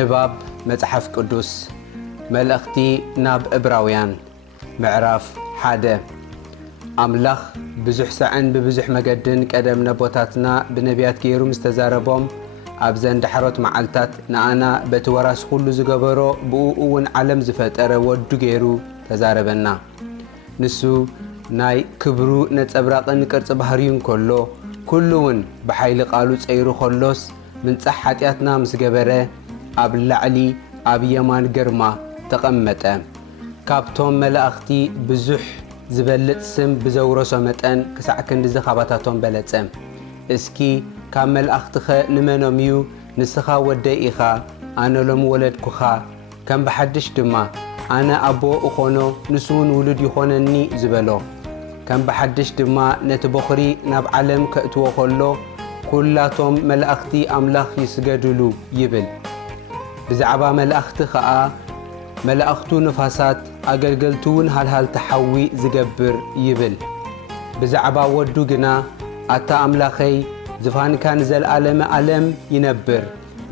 نباب مصحف قدوس ملأختي ناب إبراويان معراف حادة أملاخ بزح سعن ببزح مقدن قدم نبوتاتنا بنبيات كيرو مستزاربهم أبزن دحروت معالتات نانا بتوراس كله زقبرو بقوون علم زفتر ودو كيرو تزاربنا نسو ناي كبرو نتبراقن كرت بحريون كلون بحيل قالو تسيرو خلوس من صحاتياتنا مسقبره أب اللعلي أب يمان قرما تقمته كابتون ملأختي بزح زبلت سم بزورو سمتن كسعكن دزي خباتاتون بلتسم اسكي كامل أختخ نمنوميو نسخا ودئيخا أنا لم ولدكوخا كم بحدش دما أنا أبو أخونو نسون ولد يخونني زبلو كم بحدش دما نتبخري ناب علم كأتو خلو كلاتهم ملأختي أملاخ يسجدلو يبل بزعبا ملأختي خاء ملأختو نفاسات أقلقلتون هل تحوي زقبر يبل بزعبا ودو جنا أتا أملاخي زفان كان زل ألم ينبر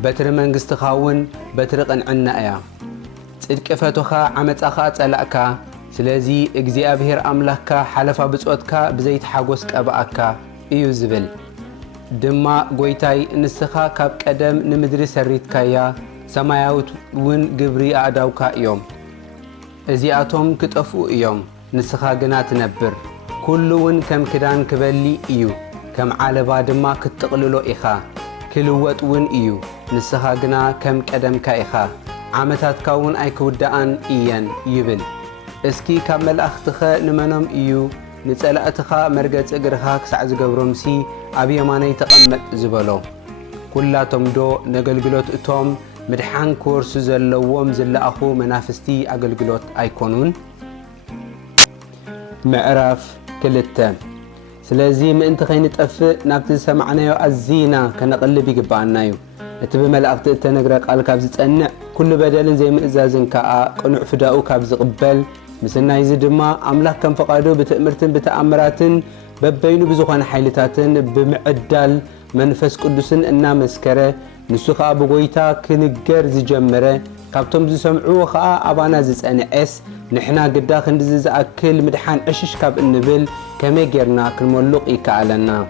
بتر منقست خاون بتر قنعنا ايا صدق فتوخا عمت أخات ألأكا سلازي اجزي أبهر أملاكا حلفا بصوتكا بزيت حاقوسك أبأكا إيو زبل دما قويتاي نسخا كاب قدم نمدري سريتكايا سماياوت ون قبري أعداوكا يوم ازياتهم كتقفو يوم نسخا قنات نبر كلون كم كدان كبلي إيو كم عالبا دما كتقللو إخا كلوات ون إيو نسخا قنا كم قدم كايخا عامتات كاون أي كودان إيان يبل اسكي كامل أختخا نمنم إيو نتسألأتخا مرقت اقرخا كسعز قبرمسي أبي يماني تقمت زبلو كلاتهم دو نقلقلوت اتوم مدحان كورس زلووم زلأخو منافستي أقلقلوت أيكونون معراف كلتا سلازي ما انت خين تقفق نابت سمعنايو الزينة كنقلب يقبعنايو اتبه ملأخت التنقرأ قال كابز تقنع كل بدل زي مئزازن كاء قنع فداؤو كابز قبل مسنا يزدما أملاك كم فقادو بتأمرتن بتأمراتن ببينو بزخوان حيلتاتن بمعدال منفس قدسن إنا مسكرة نسوخ أبو غويتا كنقر زجمرة كابتم زسمعو خاء أبانا زسأنعس نحنا قداخ ندزز أكل مدحان عشش كاب النبل كمي جيرنا كنمولوق إيكالنا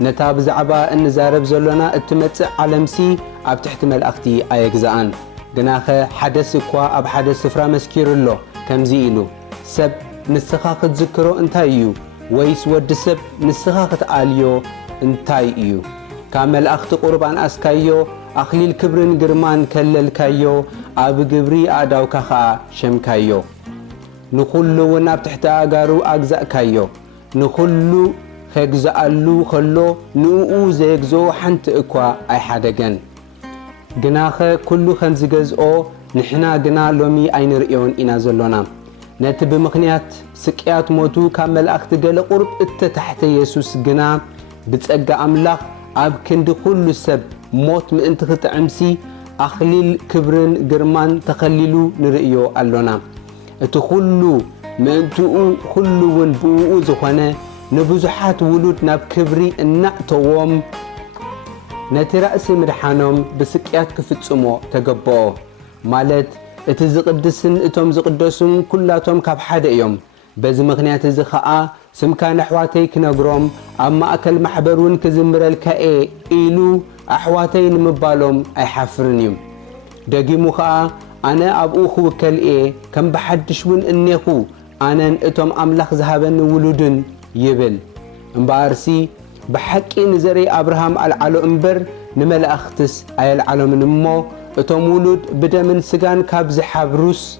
نتاب زعبا النزارب زلونا التمتع علمسي أب تحت ملأختي أيكزان قناخه حدث كوا أب حدث سفرا مسكير الله كمزيلو سب نسخا تذكرو انتايو ويس ود سب نسخا تقاليو انتايو كامل أخت قربان أسكايو أخليل كبرن قرمان كلل كايو أب قبري أداو كخا شمكايو نخلو وناب تحت أقارو أجزاء كايو نخلو خيجزألو خلو نوؤو زيجزو حنت إكوا أي حدقن قناخه كله خمز جزء نحنا قنا لومي أين رئيون إنا زلونا نت بمقنيات سكيات موتو كامل أخت قال قرب إت تحت يسوس قنا بتسقى أملاخ أب كند كل سب موت من انت عمسي أخليل كبرن قرمان تخللو نرئيو ألونا اتخلو من انتو خلو ونبوؤو زخانه نبزحات ولود ناب كبري النأتوهم نترأس مدحانهم بسكيات كفتسمو تقبو مالت اتزقدسن اتوم زقدسن كلاتهم كاب حدا يوم بز مغنيات زخاء سمكان احواتي كنقروم اما اكل محبرون كزمر الكاي ايلو احواتين مبالوم اي حفرنيم دقيمو خاء انا ابوخو كالئي كم بحدشون انيخو انا اتوم املاخ زهابن ولودن يبل مبارسي بحكي نزري أبراهام العلو انبر نمل أختس أي العلو من أمو اتوم ولود بدا من سجان كابز حبروس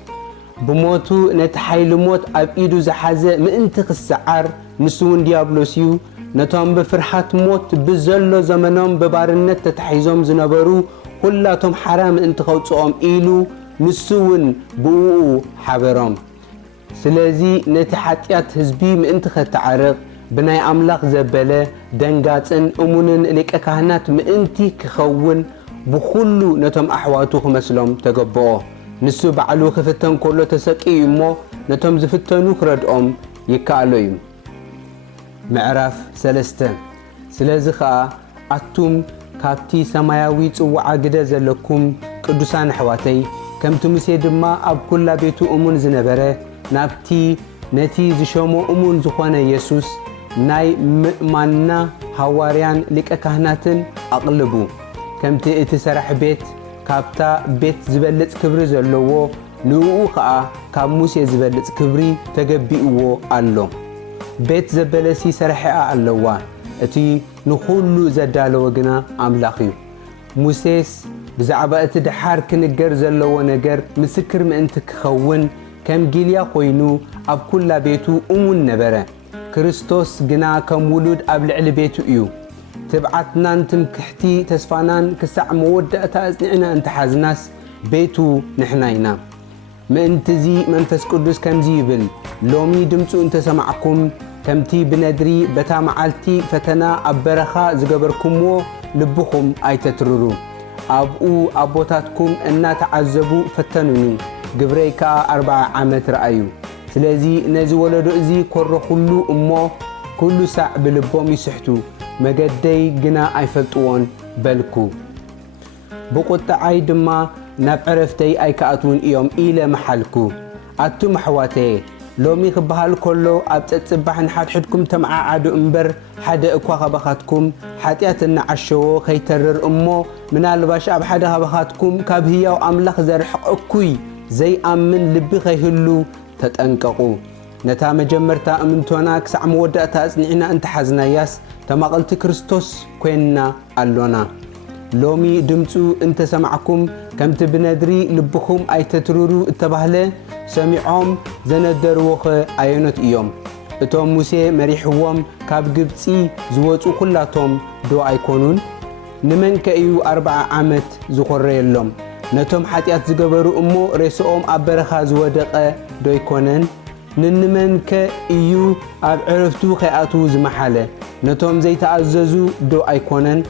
بموتو نتحيل موت أب إيدو زحازة مئنتق السعر نسون ديابلوسيو نتوم بفرحات موت بزلو زمنهم ببارنت تتحيزهم زنبرو كلاتهم حرام انتخوتهم إيلو نسون بوؤو حبرهم سلازي نتحاتيات هزبي مئنتخ تعرق بناي أملاق زبالة دنقاتن أمونن لك أكهنات مئنتي كخون بخلو نتم أحواتو خمسلهم تقبوه نسو بعلو خفتن كله تسكي يمو نتم زفتنو خردهم يكالويم معرف سلسته سلازي خا أتوم ካብቲ ሰማያዊ ጽዋዓ ግደ ዘለኩም ቅዱሳን ኣሕዋተይ ከምቲ ሙሴ ድማ ኣብ ኩላ ቤቱ እሙን ዝነበረ ናብቲ ነቲ ዝሾሞ እሙን ዝኾነ ኢየሱስ ናይ ምእማንና ሐዋርያን ሊቀ ካህናትን ኣቕልቡ ከምቲ እቲ ሰራሕ ቤት ካብታ ቤት ዝበልጽ ክብሪ ዘለዎ ንኡ ከዓ ካብ ሙሴ ዝበልጽ ክብሪ ተገቢእዎ ኣሎ ቤት ዘበለሲ ሰርሕኣ ኣለዋ እቲ ንኹሉ ዘዳለወ ግና ኣምላኽ እዩ ሙሴስ ብዛዕባ እቲ ድሓር ክንገር ዘለዎ ነገር ምስክር ምእንቲ ክኸውን ከም ጊልያ ኮይኑ ኣብ ኩላ ቤቱ እሙን ነበረ ክርስቶስ ግና ከም ውሉድ ኣብ ልዕሊ ቤቱ እዩ ትብዓትናን ትምክሕቲ ተስፋናን ክሳዕ መወዳእታ ኣጽኒዕና እንተሓዝናስ ቤቱ ንሕና ኢና ምእንትዚ መንፈስ ቅዱስ ከምዚ ይብል ሎሚ ድምፁ እንተሰማዕኩም ከምቲ ብነድሪ በታ መዓልቲ ፈተና ኣብ በረኻ ዝገበርኩምዎ ልብኹም ኣይተትርሩ ኣብኡ ኣቦታትኩም እናተዓዘቡ ፈተኑኒ ግብረይ ከዓ 40 ዓመት ረኣዩ ስለዚ ነዚ ወለዶ እዚ ኮረኹሉ እሞ ኩሉ ሳዕ ብልቦም ይስሕቱ መገደይ ግና ኣይፈልጥዎን በልኩ ብቁጣዓይ ድማ ናብ ዕረፍተይ ኣይከኣትውን እዮም ኢለ መሓልኩ ኣቱም ኣሕዋተየ ሎሚ ክበሃል ከሎ ኣብ ፀጽባሕ ንሓድሕድኩም ተመዓዓዱ እምበር ሓደ እኳ ኸባኻትኩም ሓጢኣት እናዓሸዎ ከይተርር እሞ ምናልባሽ ኣብ ሓደ ኸባኻትኩም ካብ ህያው ኣምላኽ ዘርሕቕ እኩይ ዘይኣምን ልቢ ኸይህሉ ተጠንቀቑ ነታ መጀመርታ እምንቶና ክሳዕ መወዳእታ ኣጽኒዕና እንተሓዝናያስ ተማቐልቲ ክርስቶስ ኮይንና ኣሎና ሎሚ ድምፁ እንተሰማዕኩም ከምቲ ብነድሪ ልብኹም ኣይተትርሩ እተባህለ ሰሚዖም ዘነደርዎኸ ኣየኖት እዮም እቶም ሙሴ መሪሕዎም ካብ ግብፂ ዝወፁ ኩላቶም ዶ ኣይኮኑን ንመንከ እዩ 40 ዓመት ዝኾረየሎም ነቶም ሓጢኣት ዝገበሩ እሞ ሬስኦም ኣብ በረኻ ዝወደቐ ዶ ይኮነን ንንመንከ እዩ ኣብ ዕረፍቱ ከይኣትዉ ዝመሓለ ነቶም ዘይተኣዘዙ ዶ ኣይኮነን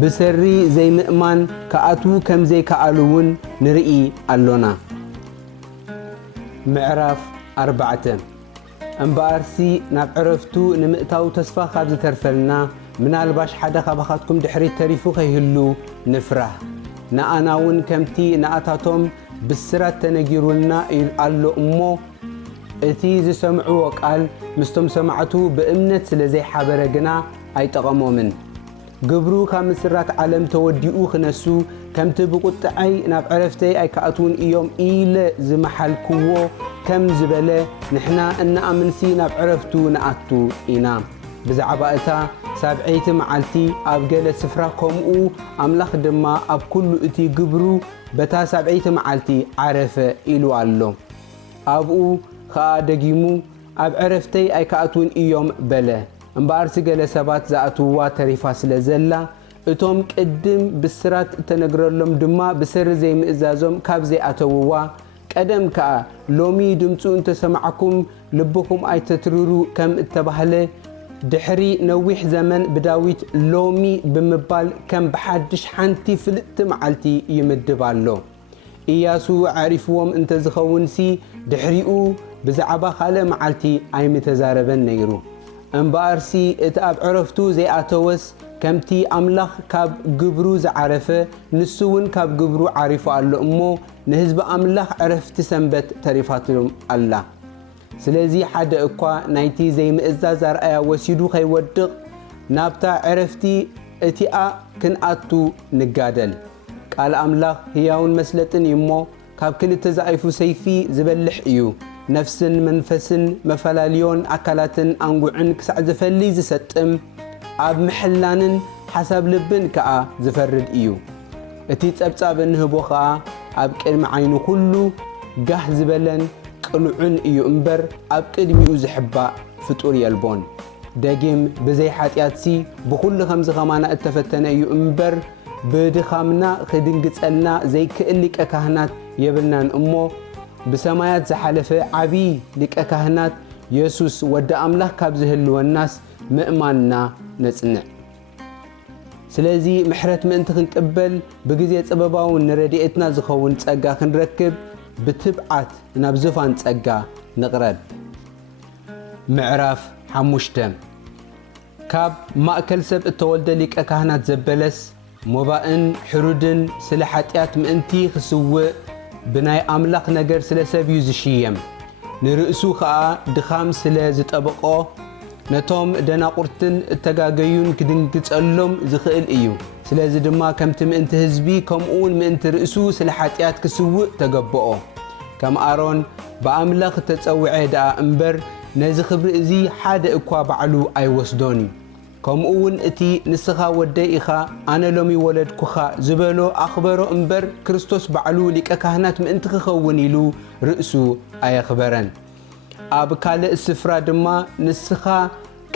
ብሰሪ ዘይምእማን ከኣትዉ ከም ዘይከኣሉውን ንርኢ ኣሎና ምዕራፍ 4 እምበኣርሲ ናብ ዕረፍቱ ንምእታው ተስፋ ካብ ዝተርፈልና ምናልባሽ ሓደ ካባኻትኩም ድሕሪት ተሪፉ ከይህሉ ንፍራህ ንኣናውን ከምቲ ንኣታቶም ብስራት ተነጊሩልና ኣሎ እሞ እቲ ዝሰምዕዎ ቃል ምስቶም ሰማዕቱ ብእምነት ስለ ዘይሓበረ ግና ኣይጠቐሞምን ግብሩ ካብ ምስራት ዓለም ተወዲኡ ክነሱ ከምቲ ብቁጥዓይ ናብ ዕረፍተይ ኣይከኣትውን እዮም ኢለ ዝመሓልክዎ ከም ዝበለ ንሕና እናኣምንሲ ናብ ዕረፍቱ ንኣቱ ኢና ብዛዕባ እታ ሳብዐይቲ መዓልቲ ኣብ ገለ ስፍራ ከምኡ ኣምላኽ ድማ ኣብ ኩሉ እቲ ግብሩ በታ ሳብዐይቲ መዓልቲ ዓረፈ ኢሉ ኣሎ ኣብኡ ከዓ ደጊሙ ኣብ ዕረፍተይ ኣይከኣትውን እዮም በለ እምበኣርሲ ገለ ሰባት ዝኣትውዋ ተሪፋ ስለ ዘላ እቶም ቅድም ብስራት ተነግረሎም ድማ ብሰሪ ዘይምእዛዞም ካብ ዘይኣተውዋ ቀደም ከዓ ሎሚ ድምፁ እንተሰማዕኩም ልብኹም ኣይተትርሩ ከም እተባህለ ድሕሪ ነዊሕ ዘመን ብዳዊት ሎሚ ብምባል ከም ብሓድሽ ሓንቲ ፍልጥቲ መዓልቲ ይምድብ ኣሎ ኢያሱ ዓሪፍዎም እንተዝኸውንሲ ድሕሪኡ ብዛዕባ ካልእ መዓልቲ ኣይምተዛረበን ነይሩ እምበኣርሲ እቲ ኣብ ዕረፍቱ ዘይኣተወስ ከምቲ ኣምላኽ ካብ ግብሩ ዝዓረፈ ንሱውን ካብ ግብሩ ዓሪፉ ኣሎ እሞ ንህዝቢ ኣምላኽ ዕረፍቲ ሰንበት ተሪፋትሎም ኣላ ስለዚ ሓደ እኳ ናይቲ ዘይምእዛዝ ኣርኣያ ወሲዱ ከይወድቕ ናብታ ዕረፍቲ እቲኣ ክንኣቱ ንጋደል ቃል ኣምላኽ ህያውን መስለጥን እሞ ካብ ክልተ ዝኣይፉ ሰይፊ ዝበልሕ እዩ ነፍስን መንፈስን መፈላለዮን ኣካላትን ኣንጉዕን ክሳዕ ዝፈሊ ዝሰጥም ኣብ ምሕላንን ሓሳብ ልብን ከዓ ዝፈርድ እዩ እቲ ጸብጻብ እንህቦ ከዓ ኣብ ቅድሚ ዓይኑ ኩሉ ጋህ ዝበለን ቅልዑን እዩ እምበር ኣብ ቅድሚኡ ዝሕባእ ፍጡር የልቦን ደጊም ብዘይ ሓጢኣትሲ ብኩሉ ከምዚ ኸማና እተፈተነ እዩ እምበር ብድኻምና ክድንግጸልና ዘይክእል ሊቀ ካህናት የብልናን እሞ ብሰማያት ዝሓለፈ ዓብይ ሊቀ ካህናት ኢየሱስ ወዲ ኣምላኽ ካብ ዝህልወናስ ምእማንና ነጽንዕ ስለዚ ምሕረት ምእንቲ ክንቅበል ብግዜ ጽበባውን ንረድኤትና ዝኸውን ጸጋ ክንረክብ ብትብዓት ናብ ዝፋን ጸጋ ንቕረብ ምዕራፍ 5 ካብ ማእከል ሰብ እተወልደ ሊቀ ካህናት ዘበለስ ሞባእን ሕሩድን ስለ ሓጢአት ምእንቲ ክስውእ ብናይ ኣምላኽ ነገር ስለ ሰብ እዩ ዝሽየም ንርእሱ ከዓ ድኻም ስለ ዝጠበቆ ነቶም ደናቁርትን እተጋገዩን ክድንግጸሎም ዝኽእል እዩ ስለዚ ድማ ከምቲ ምእንቲ ህዝቢ ከምኡውን ምእንቲ ርእሱ ስለ ሓጢአት ክስውእ ተገብኦ ከም ኣሮን ብኣምላኽ ተጸውዐ ደኣ እምበር ነዚ ክብሪ እዚ ሓደ እኳ ባዕሉ ኣይወስዶን ከምኡውን እቲ ንስኻ ወደይ ኢኻ ኣነ ሎሚ ወለድኩኻ ዝበሎ ኣኽበሮ እምበር ክርስቶስ ባዕሉ ሊቀ ካህናት ምእንቲ ክኸውን ኢሉ ርእሱ ኣየኽበረን ኣብ ካልእ ስፍራ ድማ ንስኻ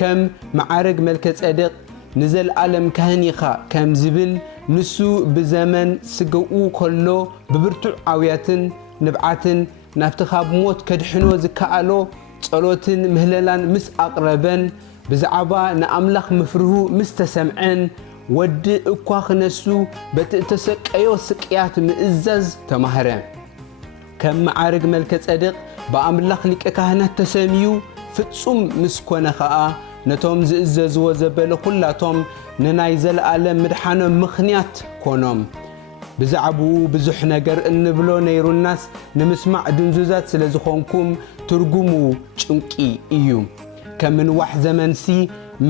ከም መዓርግ መልከ ጸድቕ ንዘለዓለም ካህን ኢኻ ከም ዝብል ንሱ ብዘመን ስግኡ ከሎ ብብርቱዕ ዓውያትን ንብዓትን ናብቲ ካብ ሞት ከድሕኖ ዝከኣሎ ጸሎትን ምህለላን ምስ ኣቕረበን ብዛዕባ ንኣምላኽ ምፍርሁ ምስ ተሰምዐን ወዲ እኳ ክነሱ በቲ እተሰቀዮ ስቅያት ምእዛዝ ተማህረ ከም መዓርግ መልከ ጸድቕ ብኣምላኽ ሊቀ ካህናት ተሰሚዩ ፍጹም ምስ ኮነ ከዓ ነቶም ዝእዘዝዎ ዘበለ ኩላቶም ንናይ ዘለዓለም ምድሓኖም ምኽንያት ኮኖም ብዛዕባኡ ብዙሕ ነገር እንብሎ ነይሩናስ ንምስማዕ ድንዙዛት ስለ ዝኾንኩም ትርጉሙ ጭንቂ እዩ ከም ምንዋሕ ዘመንሲ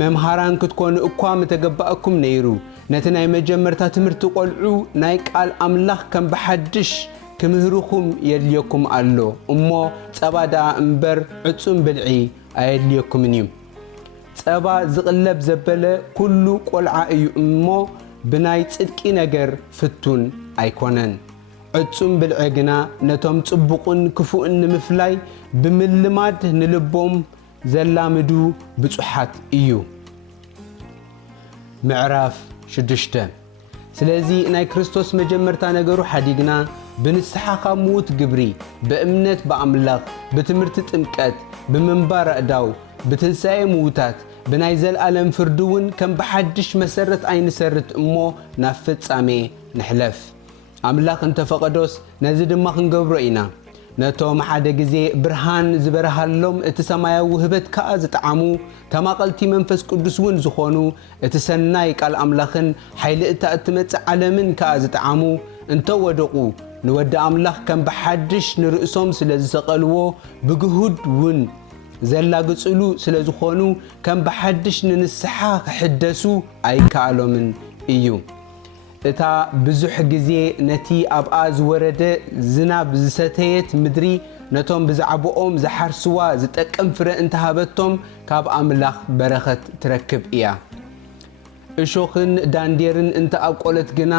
መምሃራን ክትኮኑ እኳ ምተገባእኩም ነይሩ ነቲ ናይ መጀመርታ ትምህርቲ ቆልዑ ናይ ቃል ኣምላኽ ከም ብሓድሽ ክምህርኩም የድልየኩም ኣሎ እሞ ጸባ ደኣ እምበር ዕጹም ብልዒ ኣየድልየኩምን እዩ ጸባ ዝቕለብ ዘበለ ኩሉ ቆልዓ እዩ እሞ ብናይ ጽድቂ ነገር ፍቱን ኣይኮነን ዕጹም ብልዒ ግና ነቶም ጽቡቕን ክፉእን ንምፍላይ ብምልማድ ንልቦም ዘላምዱ ብፁሓት እዩ ምዕራፍ 6 ስለዚ ናይ ክርስቶስ መጀመርታ ነገሩ ሓዲግና ብንስሓ ካብ ምዉት ግብሪ ብእምነት ብኣምላኽ ብትምህርቲ ጥምቀት ብምንባር ኣእዳው ብትንሣኤ ምዉታት ብናይ ዘለዓለም ፍርዲ እውን ከም ብሓድሽ መሰረት ኣይንሰርት እሞ ናብ ፍጻሜ ንሕለፍ ኣምላኽ እንተፈቐዶስ ነዚ ድማ ክንገብሮ ኢና ነቶም ሓደ ግዜ ብርሃን ዝበረሃሎም እቲ ሰማያዊ ህበት ከዓ ዝጠዓሙ ተማቐልቲ መንፈስ ቅዱስ እውን ዝኾኑ እቲ ሰናይ ቃል ኣምላኽን ሓይሊ እታ እትመጽእ ዓለምን ከዓ ዝጠዓሙ እንተወደቑ ንወዲ ኣምላኽ ከም ብሓድሽ ንርእሶም ስለ ዝሰቐልዎ ብግሁድ እውን ዘላግጽሉ ስለ ዝኾኑ ከም ብሓድሽ ንንስሓ ክሕደሱ ኣይከኣሎምን እዩ እታ ብዙሕ ግዜ ነቲ ኣብኣ ዝወረደ ዝናብ ዝሰተየት ምድሪ ነቶም ብዛዕባኦም ዝሓርስዋ ዝጠቅም ፍረ እንተሃበቶም ካብ ኣምላኽ በረኸት ትረክብ እያ እሾኽን ዳንዴርን እንተኣቆለት ግና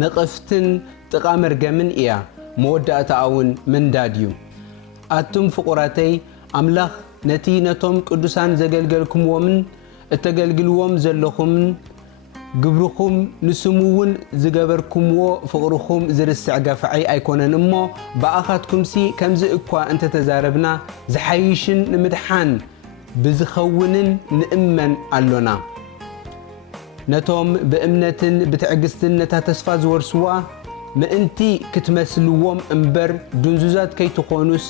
ንቕፍትን ጥቓ መርገምን እያ መወዳእታ እውን ምንዳድ እዩ ኣቱም ፍቑራተይ ኣምላኽ ነቲ ነቶም ቅዱሳን ዘገልገልኩምዎምን እተገልግልዎም ዘለኹምን ግብርኩም ንስሙውን ዝገበርኩምዎ ፍቕርኩም ዝርስዕ ገፋዒ ኣይኮነን እሞ ብኣኻትኩምሲ ከምዚ እኳ እንተተዛረብና ዝሓይሽን ንምድሓን ብዝኸውንን ንእመን ኣሎና ነቶም ብእምነትን ብትዕግስትን ነታ ተስፋ ዝወርስዋ ምእንቲ ክትመስልዎም እምበር ድንዙዛት ከይትኾኑስ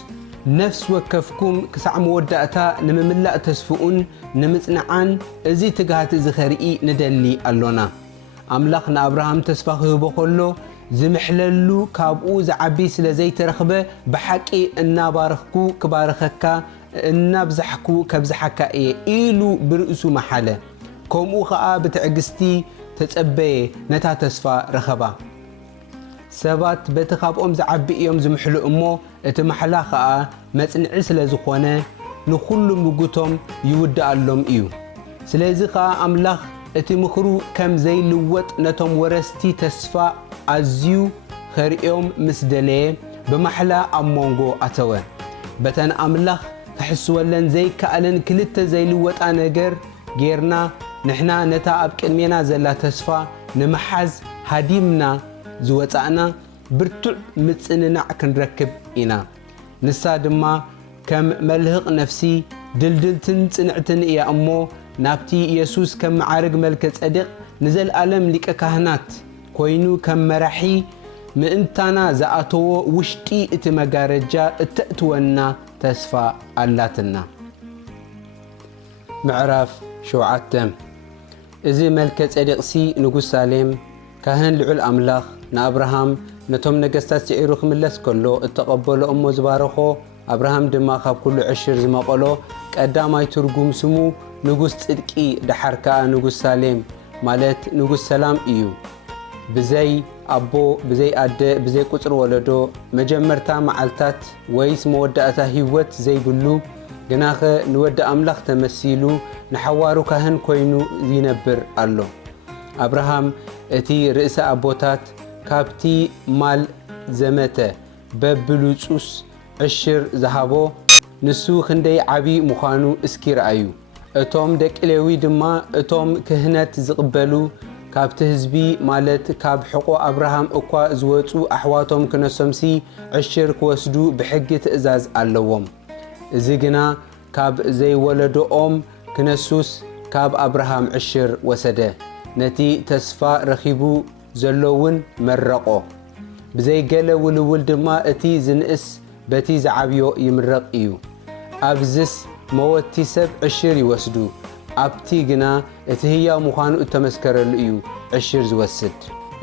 ነፍስ ወከፍኩም ክሳዕ መወዳእታ ንምምላእ ተስፍኡን ንምጽንዓን እዚ ትግሃት ዝኸርኢ ንደሊ ኣሎና ኣምላኽ ንኣብርሃም ተስፋ ክህቦ ከሎ ዝምሕለሉ ካብኡ ዝዓቢ ስለ ዘይተረኽበ ብሓቂ እናባረኽኩ ክባረኸካ እናብዛሕኩ ከብዛሓካ እየ ኢሉ ብርእሱ መሓለ ከምኡ ከዓ ብትዕግስቲ ተጸበየ ነታ ተስፋ ረኸባ ሰባት በቲ ካብኦም ዝዓቢ እዮም ዝምሕሉ እሞ እቲ መሕላ ከዓ መጽንዒ ስለ ዝኾነ ንኹሉ ምጉቶም ይውድኣሎም እዩ ስለዚ ከዓ ኣምላኽ እቲ ምኽሩ ከም ዘይልወጥ ነቶም ወረስቲ ተስፋ ኣዝዩ ኸሪኦም ምስ ደለየ ብማሕላ ኣብ መንጎ ኣተወ በተን ኣምላኽ ክሕስወለን ዘይከኣለን ክልተ ዘይልወጣ ነገር ጌርና ንሕና ነታ ኣብ ቅድሜና ዘላ ተስፋ ንምሓዝ ሃዲምና ዝወፃእና ብርቱዕ ምጽንናዕ ክንረክብ ኢና ንሳ ድማ ከም መልህቕ ነፍሲ ድልድልትን ጽንዕትን እያ እሞ ናብቲ ኢየሱስ ከም መዓርግ መልከ ጸድቕ ንዘለዓለም ሊቀ ካህናት ኮይኑ ከም መራሒ ምእንታና ዝኣተዎ ውሽጢ እቲ መጋረጃ እተእትወና ተስፋ ኣላትና ምዕራፍ 7 እዚ መልከ ጸዲቕሲ ንጉስ ሳሌም ካህን ልዑል ኣምላኽ ንኣብርሃም ነቶም ነገስታት ሲዒሩ ክምለስ ከሎ እተቐበሎ እሞ ዝባረኾ ኣብርሃም ድማ ካብ ኩሉ ዕሽር ዝመቐሎ ቀዳማይ ትርጉም ስሙ ንጉስ ጽድቂ ድሓር ከዓ ንጉስ ሳሌም ማለት ንጉስ ሰላም እዩ ብዘይ ኣቦ ብዘይ ኣደ ብዘይ ቁፅር ወለዶ መጀመርታ መዓልታት ወይስ መወዳእታ ህይወት ዘይብሉ ግናኸ ንወዲ ኣምላኽ ተመሲሉ ንሓዋሩ ካህን ኮይኑ ይነብር ኣሎ ኣብርሃም እቲ ርእሰ ኣቦታት ካብቲ ማል ዘመተ በብሉጹስ ዕሽር ዝሃቦ ንሱ ክንደይ ዓቢ ምዃኑ እስኪ ረአዩ እቶም ደቂ ሌዊ ድማ እቶም ክህነት ዝቕበሉ ካብቲ ህዝቢ ማለት ካብ ሕቆ ኣብርሃም እኳ ዝወፁ ኣሕዋቶም ክነሶምሲ ዕሽር ክወስዱ ብሕጊ ትእዛዝ ኣለዎም እዚ ግና ካብ ዘይወለዶኦም ክነሱስ ካብ ኣብርሃም ዕሽር ወሰደ ነቲ ተስፋ ረኺቡ ዘለውን መረቆ ብዘይገለ ውልውል ድማ እቲ ዝንእስ በቲ ዝዓብዮ ይምረቕ እዩ ኣብዝስ መወቲ ሰብ ዕሽር ይወስዱ ኣብቲ ግና እቲ ህያው ምዃኑ እተመስከረሉ እዩ ዕሽር ዝወስድ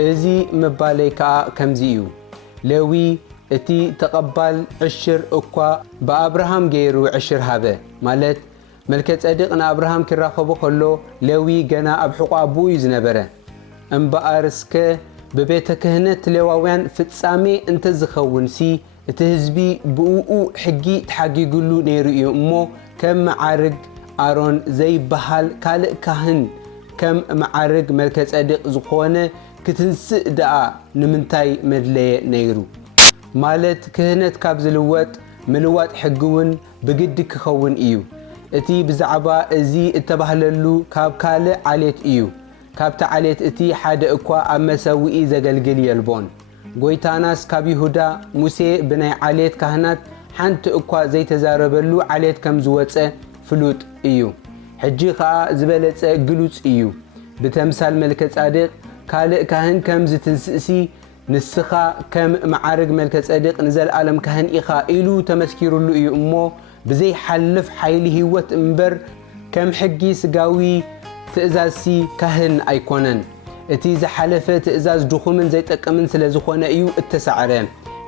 እዚ ምባለይ ከዓ ከምዚ እዩ ሌዊ እቲ ተቐባል ዕሽር እኳ ብኣብርሃም ገይሩ ዕሽር ሃበ ማለት መልከ ጸዲቕ ንኣብርሃም ክራኸቦ ከሎ ሌዊ ገና ኣብ ሕቆ ኣቡኡ እዩ ዝነበረ እምበኣርስከ ብቤተ ክህነት ሌዋውያን ፍጻሜ እንተዝኸውንሲ እቲ ህዝቢ ብኡኡ ሕጊ ተሓጊጉሉ ነይሩ እዩ እሞ ከም መዓርግ ኣሮን ዘይበሃል ካልእ ካህን ከም መዓርግ መልከ ጸዲቕ ዝኾነ ክትንስእ ደኣ ንምንታይ መድለየ ነይሩ ማለት ክህነት ካብ ዝልወጥ ምልዋጥ ሕጊውን ብግዲ ክኸውን እዩ እቲ ብዛዕባ እዚ እተባህለሉ ካብ ካልእ ዓሌት እዩ ካብቲ ዓሌት እቲ ሓደ እኳ ኣብ መሰዊኢ ዘገልግል የልቦን ጎይታናስ ካብ ይሁዳ ሙሴ ብናይ ዓሌት ካህናት ሓንቲ እኳ ዘይተዛረበሉ ዓሌት ከም ዝወፀ ፍሉጥ እዩ ሕጂ ከዓ ዝበለጸ ግሉጽ እዩ ብተምሳል መልከ ጻዲቕ ካልእ ካህን ከም ዝትንስእሲ ንስኻ ከም መዓርግ መልከ ጸዲቕ ንዘለዓለም ካህን ኢኻ ኢሉ ተመስኪሩሉ እዩ እሞ ብዘይሓልፍ ሓይሊ ህይወት እምበር ከም ሕጊ ስጋዊ ትእዛዝሲ ካህን ኣይኮነን እቲ ዝሓለፈ ትእዛዝ ድኹምን ዘይጠቅምን ስለ ዝኾነ እዩ እተሳዕረ